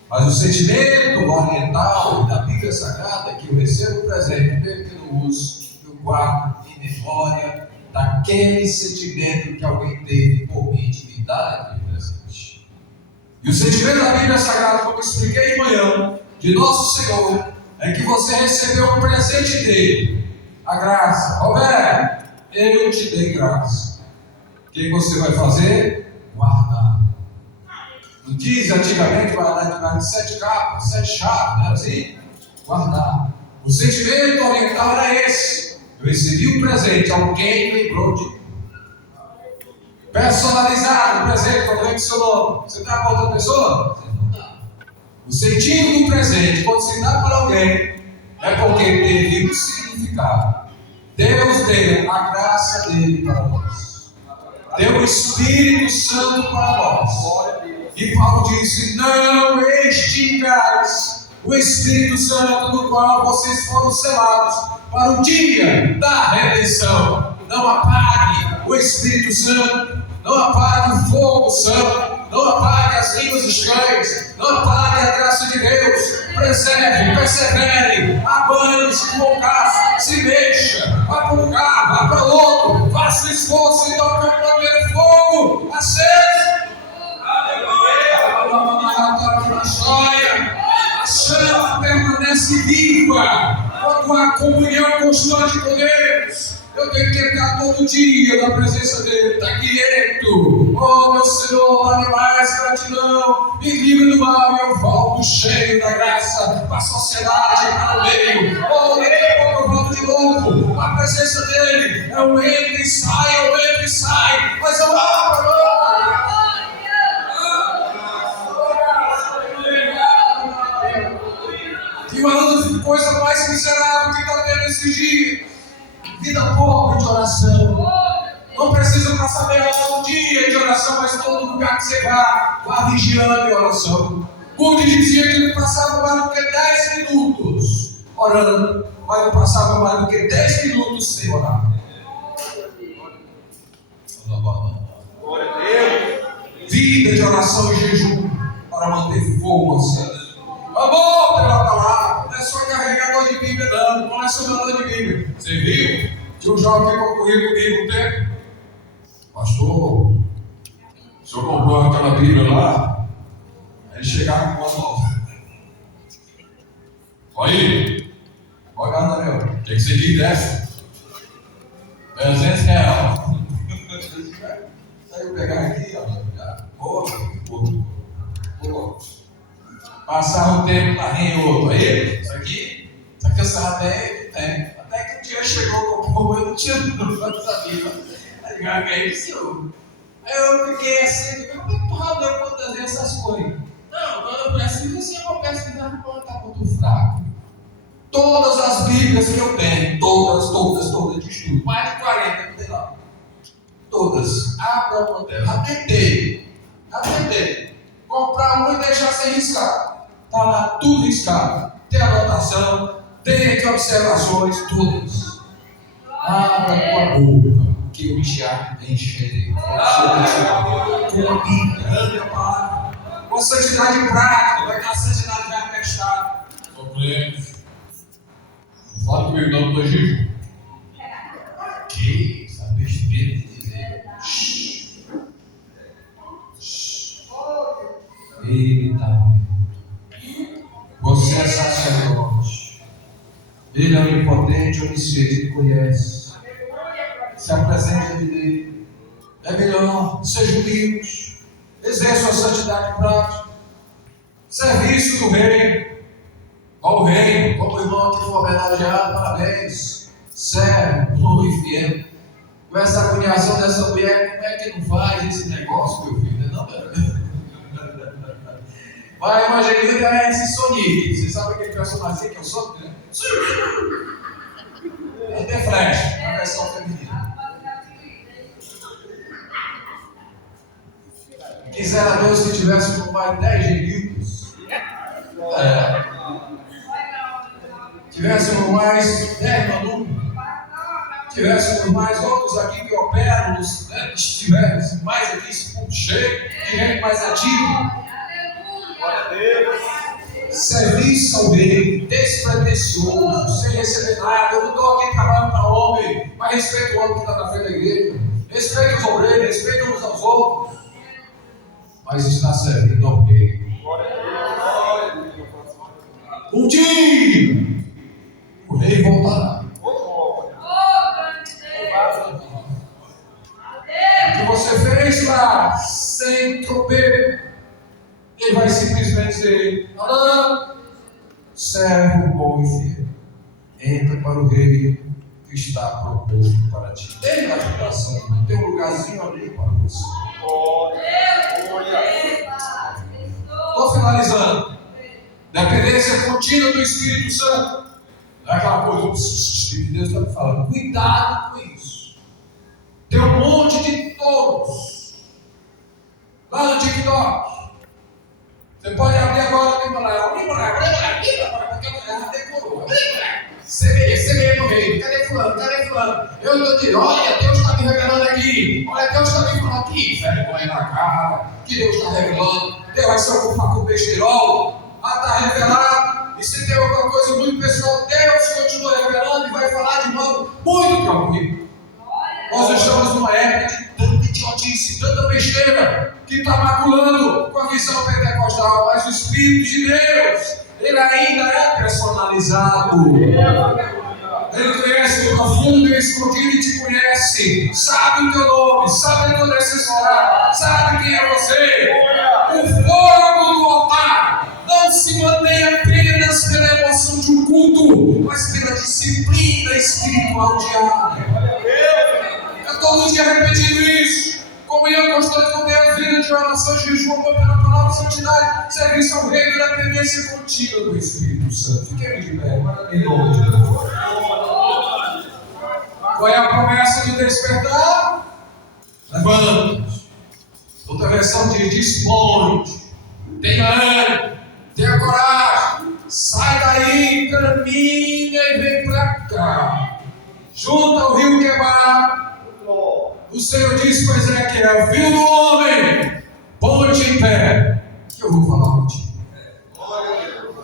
Mas o sentimento oriental da Bíblia Sagrada é que eu recebo o presente, mesmo que não uso, eu guardo em memória daquele sentimento que alguém teve por mim de me dar aquele presente. E o sentimento da Bíblia Sagrada, como eu expliquei de manhã, de nosso Senhor, é que você recebeu um presente dele, a graça. Roberto, eu te dei graça. O que você vai fazer? Guardar. Não diz antigamente guardar de 7 capas, 7 chaves, não é assim? Guardar. O sentimento oriental era esse. Eu recebi um presente, alguém lembrou de mim. Personalizado, o presente, quando vem com seu nome. Você dá para outra pessoa? Você não dá. O sentido do presente, quando se dá para alguém, é porque teve um significado. Deus deu a graça dele para nós. Deu o Espírito Santo para nós. E Paulo disse: não extingais o Espírito Santo, no qual vocês foram selados para o dia da redenção. Não apague o Espírito Santo, não apague o fogo santo, não apague as línguas estranhas, não apague a graça de Deus. Preserve, persevere, abanhe-se com o caso, se mexa, vá para um lugar, vá para outro, faça o esforço e toque o primeiro fogo aceso. A chama permanece viva quando há comunhão constante com Deus. Eu tenho que entrar todo dia na presença dele, está quieto. Oh, meu Senhor, dá-me mais gratidão, me livre do mal e eu volto cheio da graça para a sociedade, para o meio. Oh, daqui a pouco eu volto de novo na presença dele. Eu entro e saio, mas eu abro a mão. E uma coisa mais miserável que está tendo esse dia: vida pobre de oração. Não precisa passar um dia de oração, mas todo lugar que você vá vigiando em oração. Muitos diziam que não passava mais do que 10 minutos orando, mas não passava mais do que 10 minutos sem orar. Vida de oração e jejum para manter fogo aceso. Amor pela palavra, não é só carregador de Bíblia, não é só mandador de Bíblia. Você viu? Tinha um jovem que concorreu comigo um tempo. Pastor, o senhor comprou aquela Bíblia lá? Aí ele chegava com uma nova. Olha aí, olha lá, Daniel, o que você diz dessa? R$300. Aí eu pegar aqui, ó. Passar um tempo lá em outro. Aí, isso aqui eu sabia, tem. Até que um dia chegou com o povo, eu não tinha nada, sabia. Aí eu fiquei assim, como é que tu já deu quantas vezes essas coisas? Não, eu preciso assim, eu vou pesquisar para estar muito fraco. Todas as Bíblias que eu tenho, todas de estudo, mais de 40 que tem lá. Todas, abra uma delas. Já tentei. Comprar uma e deixar sem riscar. Está lá tudo riscado. Tem anotação, tem aqui observações, todas. Abra tua boca, que eu encherei. Com a Bíblia, ame a palavra. Com a santidade prática, vai ter a santidade já atestada. Sou crente. Não fala comigo não, do jejum. Que essa besteira de dizer. Eita. Você é sacerdote. Ele é onipotente, onisciente, ele conhece. Se apresente diante dele. É melhor, sejam livres. Exerçam a santidade prática. Serviço do reino. Ao reino, como o irmão que foi homenageado, parabéns. Serve, novo e fiel. Com essa agoniação dessa mulher, como é que não faz esse negócio, meu filho? Não, vai, Evangelina é esse Sonic. Você sabe aquele personagem que é o Sonic, né? É The Flash, a versão feminina. Quisera Deus que tivesse com mais 10 genios. Tivéssemos mais 10 alunos. tivéssemos mais outros aqui que operam, né? Estivéssemos mais aqui, esse público cheio, de gente mais ativa. Serviço ao rei, despretensioso, sem receber nada. Eu não estou aqui trabalhando para homem, mas respeito o homem que está na frente da igreja, respeito os obreiros, respeito uns aos outros, mas está servindo ao rei. Um dia o rei voltará. O que você fez lá sem tropeço, ele vai simplesmente dizer: Alain, servo bom e fiel, entra para o rei que está proposto para ti. Tem na habitação, tem um lugarzinho ali para você. Estou finalizando. Dependência contínua do Espírito Santo. Não é aquela coisa que Deus está me falando. Cuidado com isso. Tem um monte de todos lá no TikTok. Você pode abrir agora e falar: decorou. Semeia no reino. Cadê fulano? Eu estou dizendo: olha, Deus está me revelando aqui. Olha, Deus está me falando aqui. Vergonha na cara. Que Deus está revelando. Deus vai se ocupar com besterol. Está revelado. E se tem alguma coisa muito pessoal, Deus continua revelando e vai falar de modo muito tranquilo. Nós estamos numa época de tanta idiotice, tanta besteira, que está maculando com a visão pentecostal, mas o Espírito de Deus, ele ainda é personalizado. Ele conhece o profundo e o escondido e te conhece, sabe o teu nome, sabe a tua necessidade, sabe quem é você. O fogo do altar não se mantém apenas pela emoção de um culto, mas pela disciplina espiritual diária. Eu todo dia repetindo isso. Comunhão constante com Deus, vida de oração, jejum, amor pela palavra, santidade, serviço ao reino e a dependência contínua do Espírito Santo. Fiquem de pé, em nome de Deus. Qual é a promessa de despertar? Levanta-te. Outra versão diz: dispõe-te. Tenha ânimo, tenha coragem. Sai daí, caminha e vem para cá. Junta o rio Quebar. O Senhor disse para Ezequiel: filho do homem, ponte em pé, que eu vou falar contigo.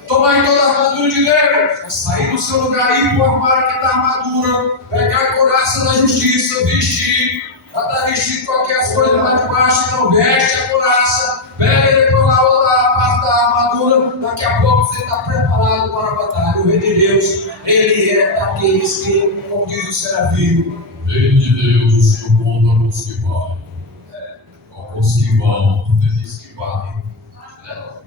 Tomai toda a armadura de Deus, sair do seu lugar, ir para o armário que está a armadura, pegar a couraça da justiça, vestir, já está vestido qualquer coisa lá de baixo, então veste a couraça, pega depois lá outra parte da armadura, daqui a pouco você está preparado para a batalha. O rei de Deus, ele é daqueles que, como diz o serafim, reino de Deus, o Senhor conta os que vão. Os que vão, ele diz que vai.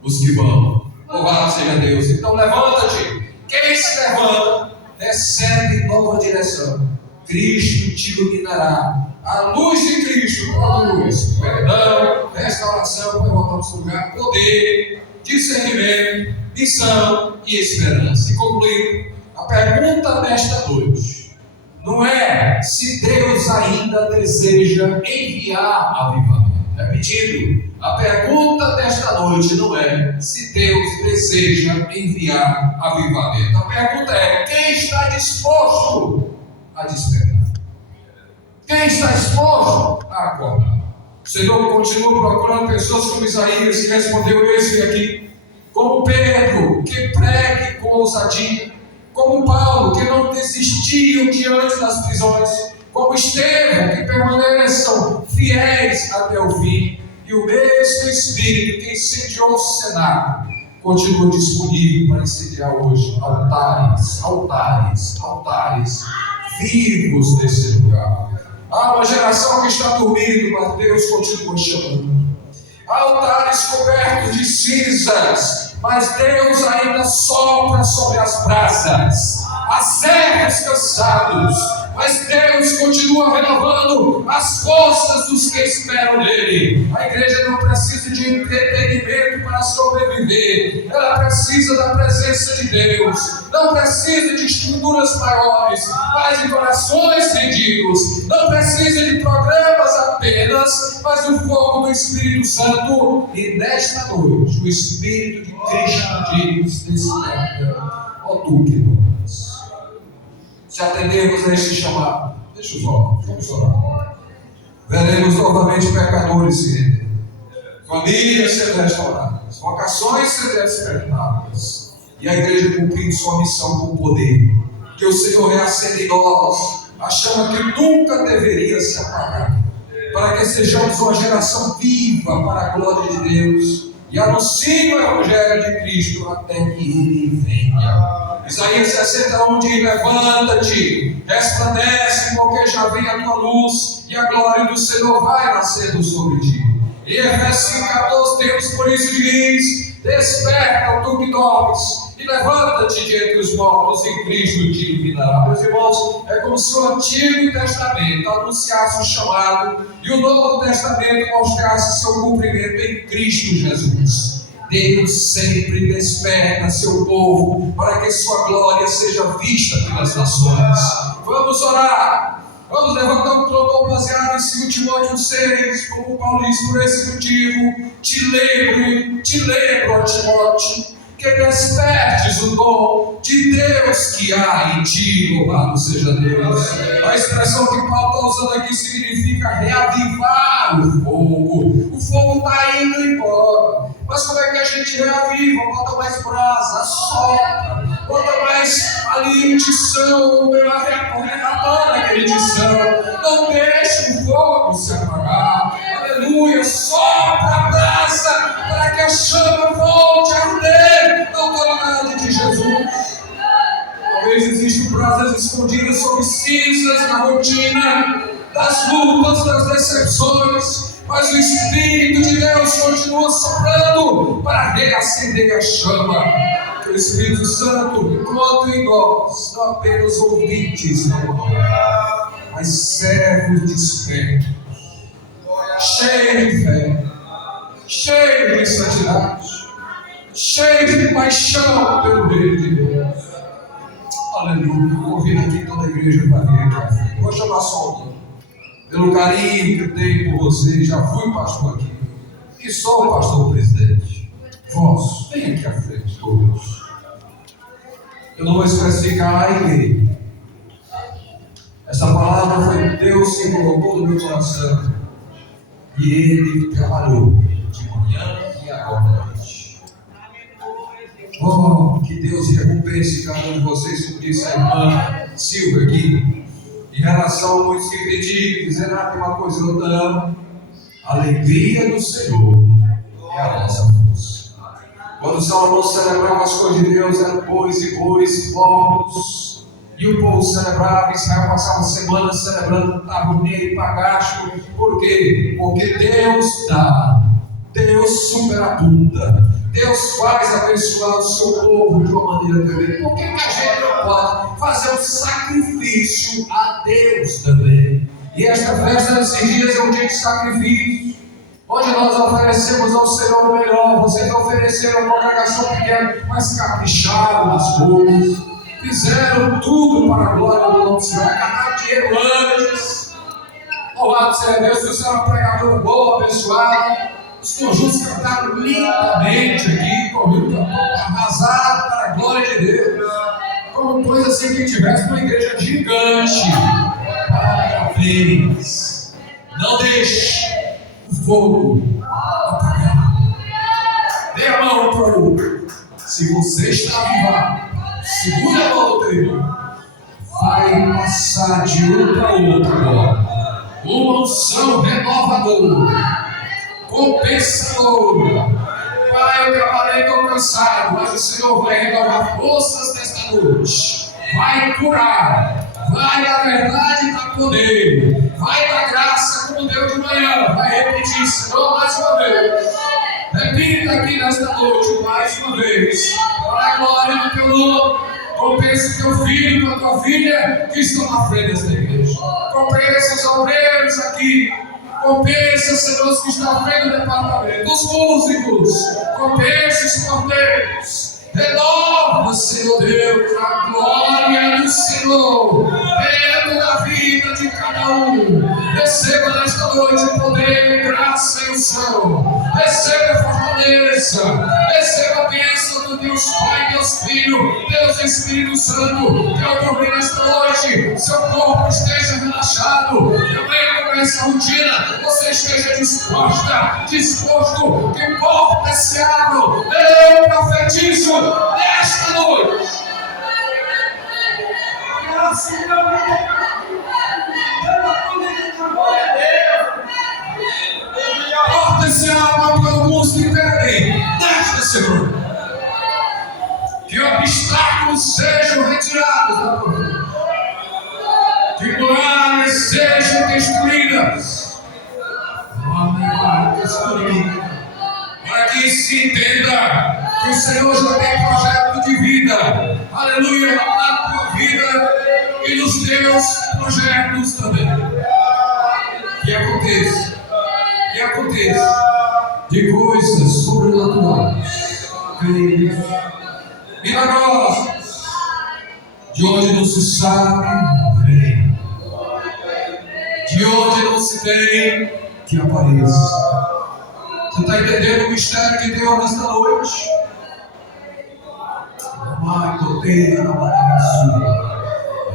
Os que vão. Louvado seja Deus. Então levanta-te. Quem se levanta, recebe nova direção. Cristo te iluminará. A luz de Cristo produz perdão, restauração, para voltar ao seu lugar, poder, discernimento, missão e esperança. E concluindo, a pergunta desta noite não é se Deus ainda deseja enviar avivamento. Repetindo, a pergunta desta noite não é se Deus deseja enviar avivamento. A pergunta é: quem está disposto a despertar? Quem está disposto a acordar? O Senhor continua procurando pessoas como Isaías, que respondeu esse aqui, como Pedro, que pregue com ousadia, como Paulo, que não desistiam diante das prisões, como Estevão, que permaneçam fiéis até o fim, e o mesmo Espírito que incendiou o Senado continua disponível para incendiar hoje altares vivos nesse lugar. Há uma geração que está dormindo, mas Deus continua chamando. Há altares cobertos de cinzas, mas Deus ainda sopra sobre as brasas. Há servos cansados, mas Deus continua renovando as forças dos que esperam nele. A igreja não precisa de entretenimento para sobreviver, ela precisa da presença de Deus, não precisa de estruturas maiores, mas de corações rendidos, não precisa de programas apenas, mas do fogo do Espírito Santo. E nesta noite o Espírito de Cristo diz: desperta, ó tu que dormes. Se atendermos a este chamado, Feche os olhos, vamos orar. Veremos novamente pecadores se render, famílias serão restauradas, vocações serão despertadas, e a igreja cumprindo sua missão com poder. Que o Senhor reacenda em nós a chama que nunca deveria se apagar, para que sejamos uma geração viva para a glória de Deus e anuncie o Evangelho de Cristo até que Ele venha. Isaías 61 diz: levanta-te, resplandece, porque já vem a tua luz e a glória do Senhor vai nascendo sobre ti. E Efésios 5,14 temos por isso diz: desperta, tu que dormes, e levanta-te de entre os mortos, e Cristo te iluminará. Meus irmãos, é como se o Antigo Testamento anunciasse o chamado e o Novo Testamento mostrasse seu cumprimento em Cristo Jesus. Deus sempre desperta seu povo para que sua glória seja vista pelas nações. Vamos orar. Vamos levantar um clamor baseado em 2 Timóteo 6, como Paulo diz: por esse motivo te lembro, ó Timóteo, que despertes o dom de Deus que há em ti. Louvado seja Deus. A expressão que Paulo está usando aqui significa reavivar o fogo. O fogo está indo embora, mas como é que a gente reaviva? Bota mais brasa, sopra, bota mais ali tição, derramando aquele tição. Não deixe o fogo se apagar. Aleluia, sopra a brasa para que a chama volte a arder na autoridade de Jesus. Talvez existam brasas escondidas sob cinzas na rotina das lutas, das decepções, mas o Espírito de Deus continua soprando para reacender a chama. Que o Espírito Santo encontre em nós não apenas ouvintes, não, mas servos despertos, cheios de fé, cheios de santidade, cheios de paixão pelo reino de Deus. Aleluia. Vou convido aqui toda a igreja para vir aqui à frente. Vou chamar só alguém. Pelo carinho que eu tenho por vocês, já fui pastor aqui e sou o pastor presidente. Vós, vem aqui à frente todos. Eu não vou especificar a igreja. Essa palavra foi Deus que colocou no meu coração e Ele trabalhou de manhã e agora à noite. Oh, que Deus recompense cada um de vocês, como disse a irmã Silvia aqui, em relação a muitos que criticam, dizendo: tem uma coisa que eu amo, a alegria do Senhor é a nossa força. Quando Salomão celebrava as coisas de Deus, eram bois e povos, e o povo celebrava, Israel passava semanas celebrando harmonia e pagacho. Por quê? Porque Deus dá, Deus superabunda, Deus faz abençoar o seu povo de uma maneira também. Por que a gente não pode fazer um sacrifício a Deus também? E esta festa desses dias é um dia de sacrifício, onde nós oferecemos ao Senhor o melhor. Vocês ofereceram uma congregação pequena, mas capricharam nas coisas, fizeram tudo para a glória do nome do Senhor, acabaram dinheiro antes. Louvado seja Deus, que o Senhor é uma pregadora boa, abençoada. Os conjuntos cantaram lindamente aqui, conjunto arrasado para a glória de Deus, como coisa assim que tivesse uma igreja gigante. Parabéns. Não deixe o fogo apagar. Dê a mão para o outro. Se você está avivado, segura a mão do teu irmão. Vai passar de um para o outro agora. Uma unção renovadora, compensadora. Pai, eu trabalhei, estou cansado, mas o Senhor vai renovar forças nesta noite. Vai curar, vai dar verdade e dar poder, vai dar graça como deu de manhã. Vai repetir, Senhor, mais uma vez. Repita aqui nesta noite mais uma vez, para a glória do teu nome. Compensa o teu filho e a tua filha que estão na frente desta igreja. Compensa os obreiros aqui. Compensa, Senhor, os que estão à frente do departamento, os músicos. Compensa os porteiros. Renova, Senhor Deus, a glória do Senhor dentro da vida de cada um. Receba nesta noite poder, graça e unção. Receba fortaleza. Receba a bênção do Deus Pai, Deus Filho, Deus Deus, Espírito Santo, que ao dormir nesta noite, seu corpo esteja relaxado. Eu venho com essa rotina, você esteja disposto, que portas se abram. Eu profetizo nesta noite. Portas se abram para alguns que pedem nesta semana. Que obstáculos sejam retirados da tua vida. Que muralhas sejam destruídas. Para que se entenda que o Senhor já tem projeto de vida. Aleluia, na tua vida e nos teus projetos também. Que aconteça de coisas sobrenaturais, milagrosas, de onde não se sabe, vem, de onde não se tem, que apareça. Você está entendendo o mistério de Deus nesta noite? Eu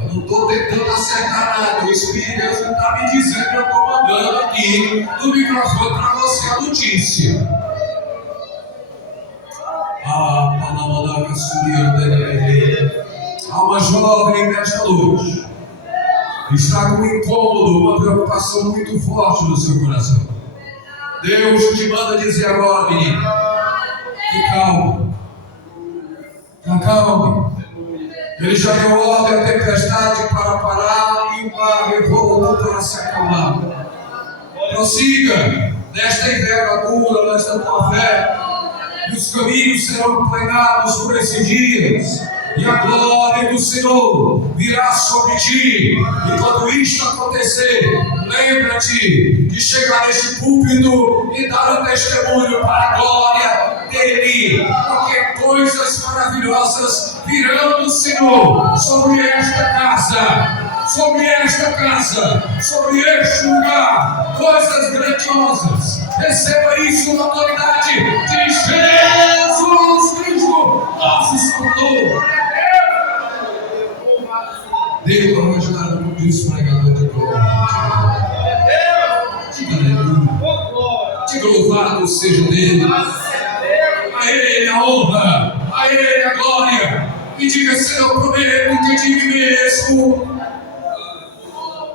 não estou tentando acertar nada. O Espírito de Deus está me dizendo que eu estou mandando aqui no microfone para você a notícia. Há uma jovem nesta noite que está com um incômodo, uma preocupação muito forte no seu coração. Deus te manda dizer agora, menino, que calma, acalme. Ele já deu ordem à tempestade para parar e o mar revoltou para se acalmar. Prossiga nesta envergadura, nesta tua fé, e os caminhos serão plenados por esses dias, e a glória do Senhor virá sobre ti. E quando isto acontecer, lembra-te de chegar neste púlpito e dar um testemunho para a glória dele, porque coisas maravilhosas virão do Senhor sobre esta casa, sobre este lugar, coisas grandiosas. Receba isso na autoridade de Jesus Cristo, nosso Salvador. Deus vai ajudar no disso, pregador de glória. Diga aleluia. Diga louvado seja Deus. A Ele a honra, a Ele a glória. E diga, Senhor, prometo que de mim mesmo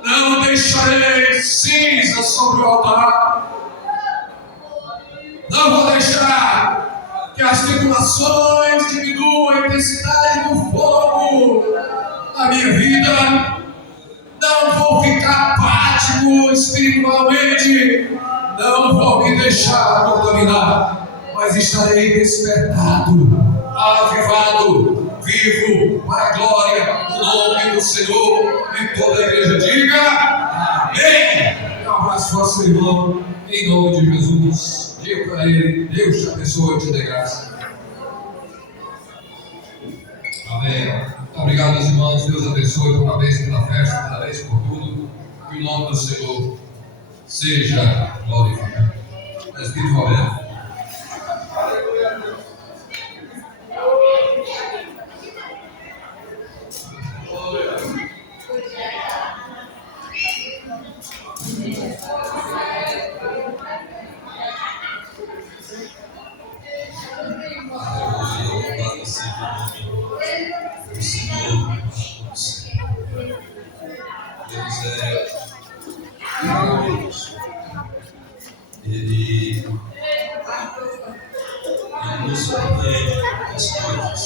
não deixarei cinza sobre o altar. Não vou deixar que as tribulações diminuam a intensidade do fogo na minha vida. Não vou ficar apático espiritualmente. Não vou me deixar contaminar, mas estarei despertado, avivado, vivo para a glória do nome do Senhor. E toda a igreja diga amém. Um abraço ao seu irmão, em nome de Jesus. Diga para ele: Deus te abençoe e te dê graça. Amém. Muito obrigado, meus irmãos. Deus abençoe por uma vez pela festa, parabéns por tudo. Que o nome do Senhor seja glorificado. Presbítero Alberto. Deus é maravilhoso. Ele nos surpreende com as coisas.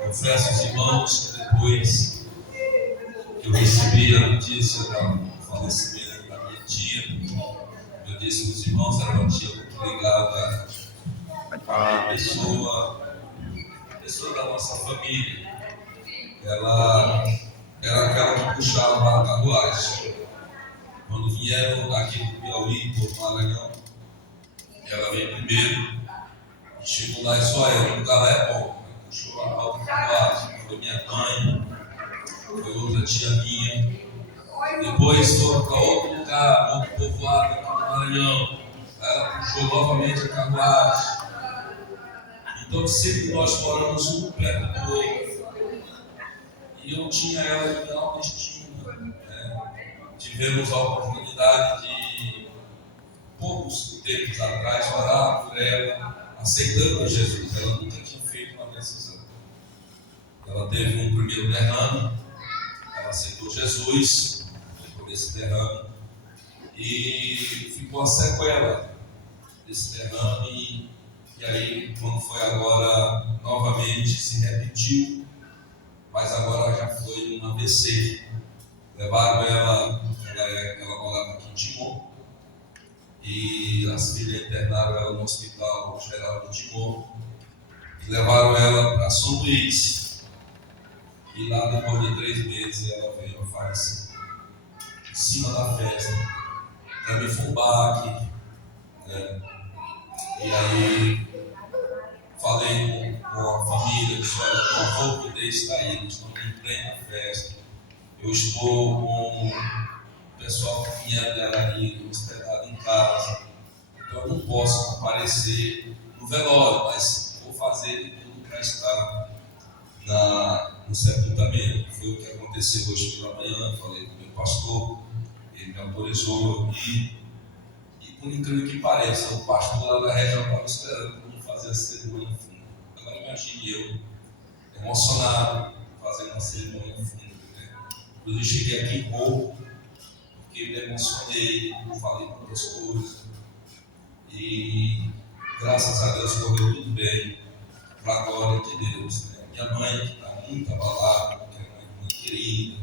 Confesso aos irmãos que depois que eu recebi a notícia do falecimento da minha tia, eu disse aos irmãos, era uma tia muito ligada à pessoa da nossa família. Ela era aquela que puxava a carruagem. Quando vieram aqui do Piauí, do Maranhão, ela veio primeiro e chegou lá e só ela. O lugar lá é bom. Puxou a alta carruagem, foi minha mãe, foi outra tia minha. Depois foram para outro lugar, outro povoado aqui no Maranhão. Ela puxou novamente a carruagem. Então sempre nós moramos um perto do outro. E eu tinha ela em autoestima. Tivemos a oportunidade de, poucos tempos atrás, orar por ela, aceitando Jesus. Ela nunca tinha feito uma decisão. Ela teve um primeiro derrame, ela aceitou Jesus, ficou nesse derrame, e ficou a sequela desse derrame. E aí, quando foi agora, novamente se repetiu, mas agora já foi um AVC. Levaram ela morava aqui em Timon, e as filhas internaram ela no Hospital Geral de Timon, e levaram ela para São Luís, e lá depois de 3 meses ela veio a falecer, em cima da festa. Para mim foi um baque, né? E aí falei com a família, disse: olha, eu não vou poder estar aí, eles estão em plena festa, eu estou com o pessoal que vinha de Arari, hospedado em casa, então eu não posso aparecer no velório, mas vou fazer de tudo para estar no sepultamento. Foi o que aconteceu hoje pela manhã. Falei com o meu pastor, ele me autorizou, e por incrível que pareça, o pastor lá da região estava esperando como fazer a cerimônia em fundo. Agora imagine eu, emocionado, fazendo uma cerimônia em fundo, né? Eu cheguei aqui rouco, porque me emocionei, falei muitas coisas, e graças a Deus correu tudo bem, para a glória de Deus, né? Minha mãe, que está muito abalada, porque é uma irmã querida,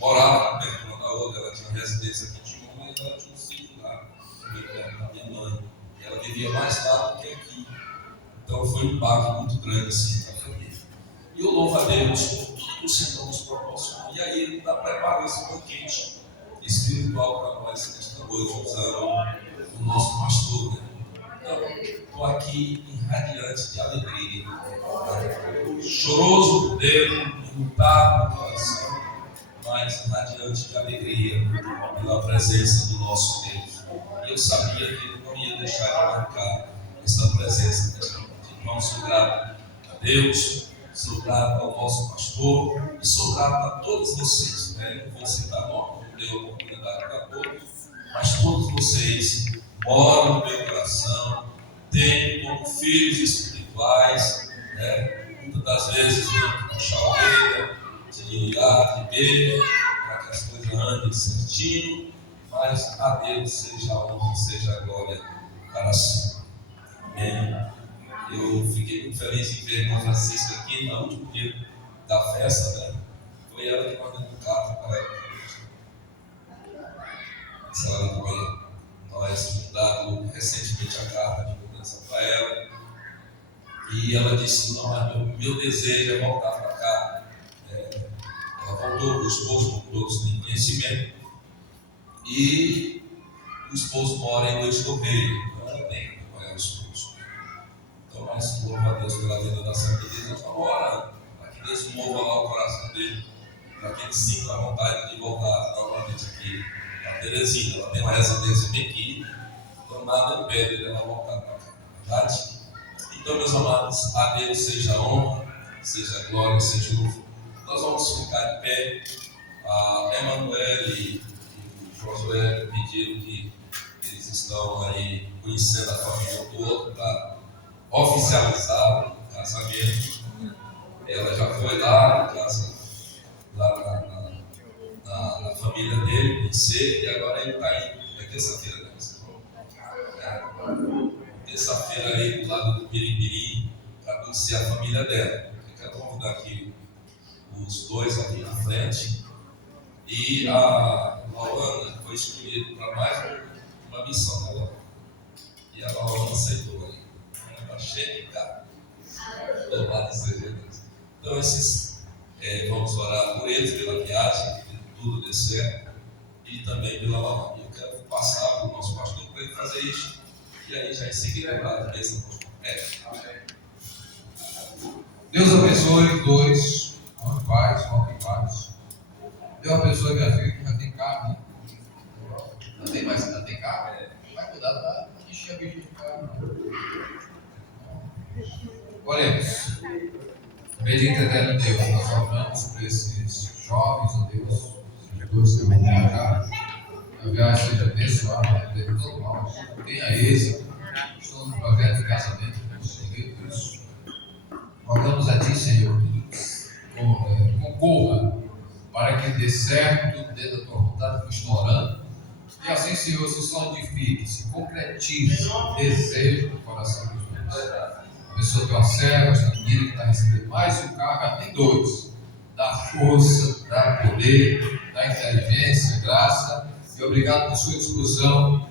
morava perto uma da outra, ela tinha uma residência aqui em Timon, mas ela tinha um sítio lá, também perto da minha mãe, e ela vivia mais lá do que aqui. Então foi um baque muito grande assim para a família. E eu louvo a Deus por tudo que o Senhor nos proporcionou. E aí Ele está preparando esse banquete espiritual para nós nesta noite, usando o nosso pastor, né? Então, estou aqui irradiante de alegria, né? Choroso por dentro, lutado no coração, mas irradiante de alegria pela presença do nosso Deus. E eu sabia que Ele não ia deixar de marcar essa presença nesta noite. Então, sou grato a Deus, sou grato ao nosso pastor e sou grato a todos vocês, né? Não vou citar nome, não deu oportunidade para todos, mas todos vocês moram no meu coração, tenho como filhos espirituais, né? Muitas das vezes tenho que puxar a orelha de A, de B, para que as coisas andem certinho, mas a Deus seja a honra, seja a glória para sempre. Amém. Eu fiquei muito feliz em ver a irmã Francisca aqui no último dia da festa, né? Foi ela que mandou um carro para ela. Ela foi nós mandado recentemente a carta de mudança para ela. E ela disse: não, mas meu desejo é voltar para cá. Ela voltou, o esposo, como todos têm conhecimento, e o esposo mora em Dois Correios, então ela tem que acompanhar o esposo. Então, nós louva a Deus pela vida da Santa Igreja. Nós estamos orando para que Deus mova lá o coração dele, para que ele sinta a vontade de voltar novamente aqui a Teresina. Ela tem uma residência bem aqui, então nada impede dela voltar para cá, verdade? Então, meus amados, a Deus seja a honra, seja a glória, seja o louvor. Nós vamos ficar de pé. A Emanuele e o Josué pediram que eles estão aí conhecendo a família do outro para oficializar o casamento. Ela já foi lá na casa, lá na família dele, conhecer, e agora ele está indo. É terça-feira, né? Terça-feira aí do lado do Pirimirim, para conhecer a família dela. Eu quero convidar aqui os dois aqui na frente. E a Laurana foi escolhida para mais uma missão dela. E a Laurana aceitou aí. Ela está cheia de carro. Louvado seja Deus. Então, vamos orar por eles, pela viagem, que tudo dê certo. E também pela Laurana. Eu quero passar para o nosso pastor para ele fazer isso. E aí já em seguida vai lá, beleza? Deus abençoe os dois, homem e paz. Deus abençoe minha filha, que já tem carro, né? Não tem carro? Vai cuidar, tá? Não encher a bicha de carro, não. Oremos. Bendito eterno Deus, nós oramos por esses jovens, ó Deus, servidores que vão viajar. A viagem seja abençoada, de todo mal, tenha êxito. Estou no projeto de casamento, Deus. Rogamos a Ti, Senhor, que concorra para que dê certo dentro da Tua vontade, que estou orando. E assim, Senhor, se solidifique, se concretize o desejo do coração dos meus. Abençoa Tua serva, esta menina que está recebendo mais um cargo, nem dois. Dá força, dá poder, dá inteligência, graça. E obrigado por sua disposição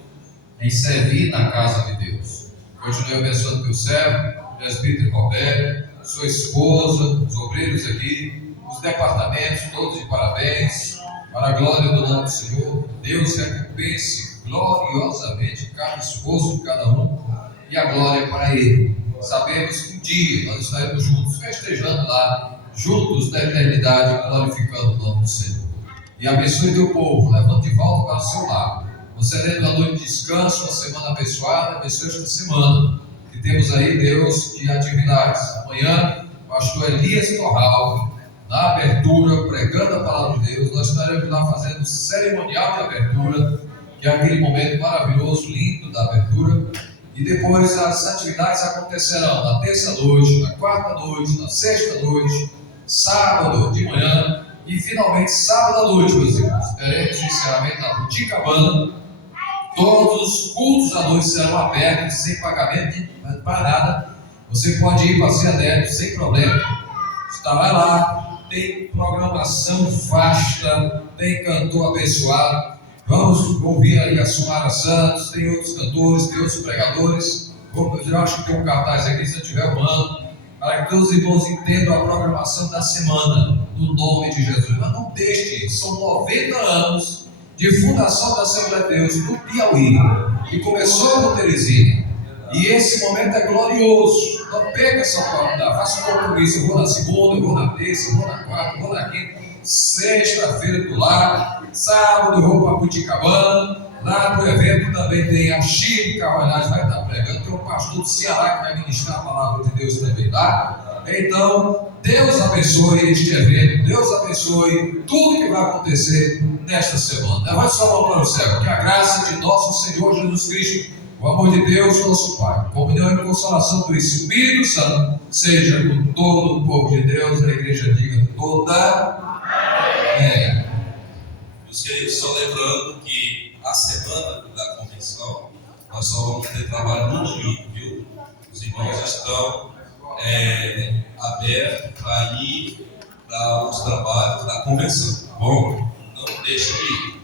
em servir na casa de Deus. Continue abençoando Teu servo, o presbítero Roberto, sua esposa, os obreiros aqui, os departamentos, todos de parabéns. Para a glória do nome do Senhor, Deus recompense gloriosamente cada esposo de cada um, e a glória para Ele. Sabemos que um dia nós estaremos juntos, festejando lá, juntos na eternidade, glorificando o nome do Senhor. E abençoe Teu povo, levando de volta para o seu lar, concedendo a noite de descanso, uma semana abençoada. Abençoe esta semana que temos aí, Deus, de atividades. Amanhã, pastor Elias Torral, na abertura, pregando a palavra de Deus. Nós estaremos lá fazendo cerimonial de abertura, que é aquele momento maravilhoso, lindo da abertura. E depois as atividades acontecerão na terça-noite, na quarta-noite, na sexta-noite, sábado de manhã e finalmente sábado à noite, meus irmãos. Teremos o encerramento na Buticabana. Todos os cultos à noite serão abertos, sem pagamento para nada. Você pode ir para ser adepto sem problema. Estará lá, tem programação vasta, tem cantor abençoado. Vamos ouvir aí a Sumara Santos, tem outros cantores, tem outros pregadores. Eu acho que tem um cartaz aqui, se eu estiver arrumando, para que todos os irmãos entendam a programação da semana, no nome de Jesus. Mas não deixe, são 90 anos de fundação da Assembleia de Deus no Piauí, que começou com Teresina. E esse momento é glorioso. Não perca essa oportunidade, faça um compromisso. Eu vou na segunda, eu vou na terça, eu vou na quarta, eu vou na quinta, sexta-feira do lar, sábado eu vou para Buticabana. Lá no evento também tem a Chile Carvalhais, vai estar pregando. Tem um pastor do Ceará que vai ministrar a palavra de Deus também lá. Então, Deus abençoe este evento, Deus abençoe tudo que vai acontecer nesta semana. Levante sua mão para o céu, que a graça de nosso Senhor Jesus Cristo, o amor de Deus, nosso Pai, a comunhão e consolação do Espírito Santo, seja com todo o povo de Deus. A igreja diga toda. Amém. Meus queridos, só lembrando que a semana da convenção, nós só vamos ter trabalho no domingo, viu? Os irmãos estão abertos para ir para os trabalhos da convenção, tá bom? Não deixe de ir.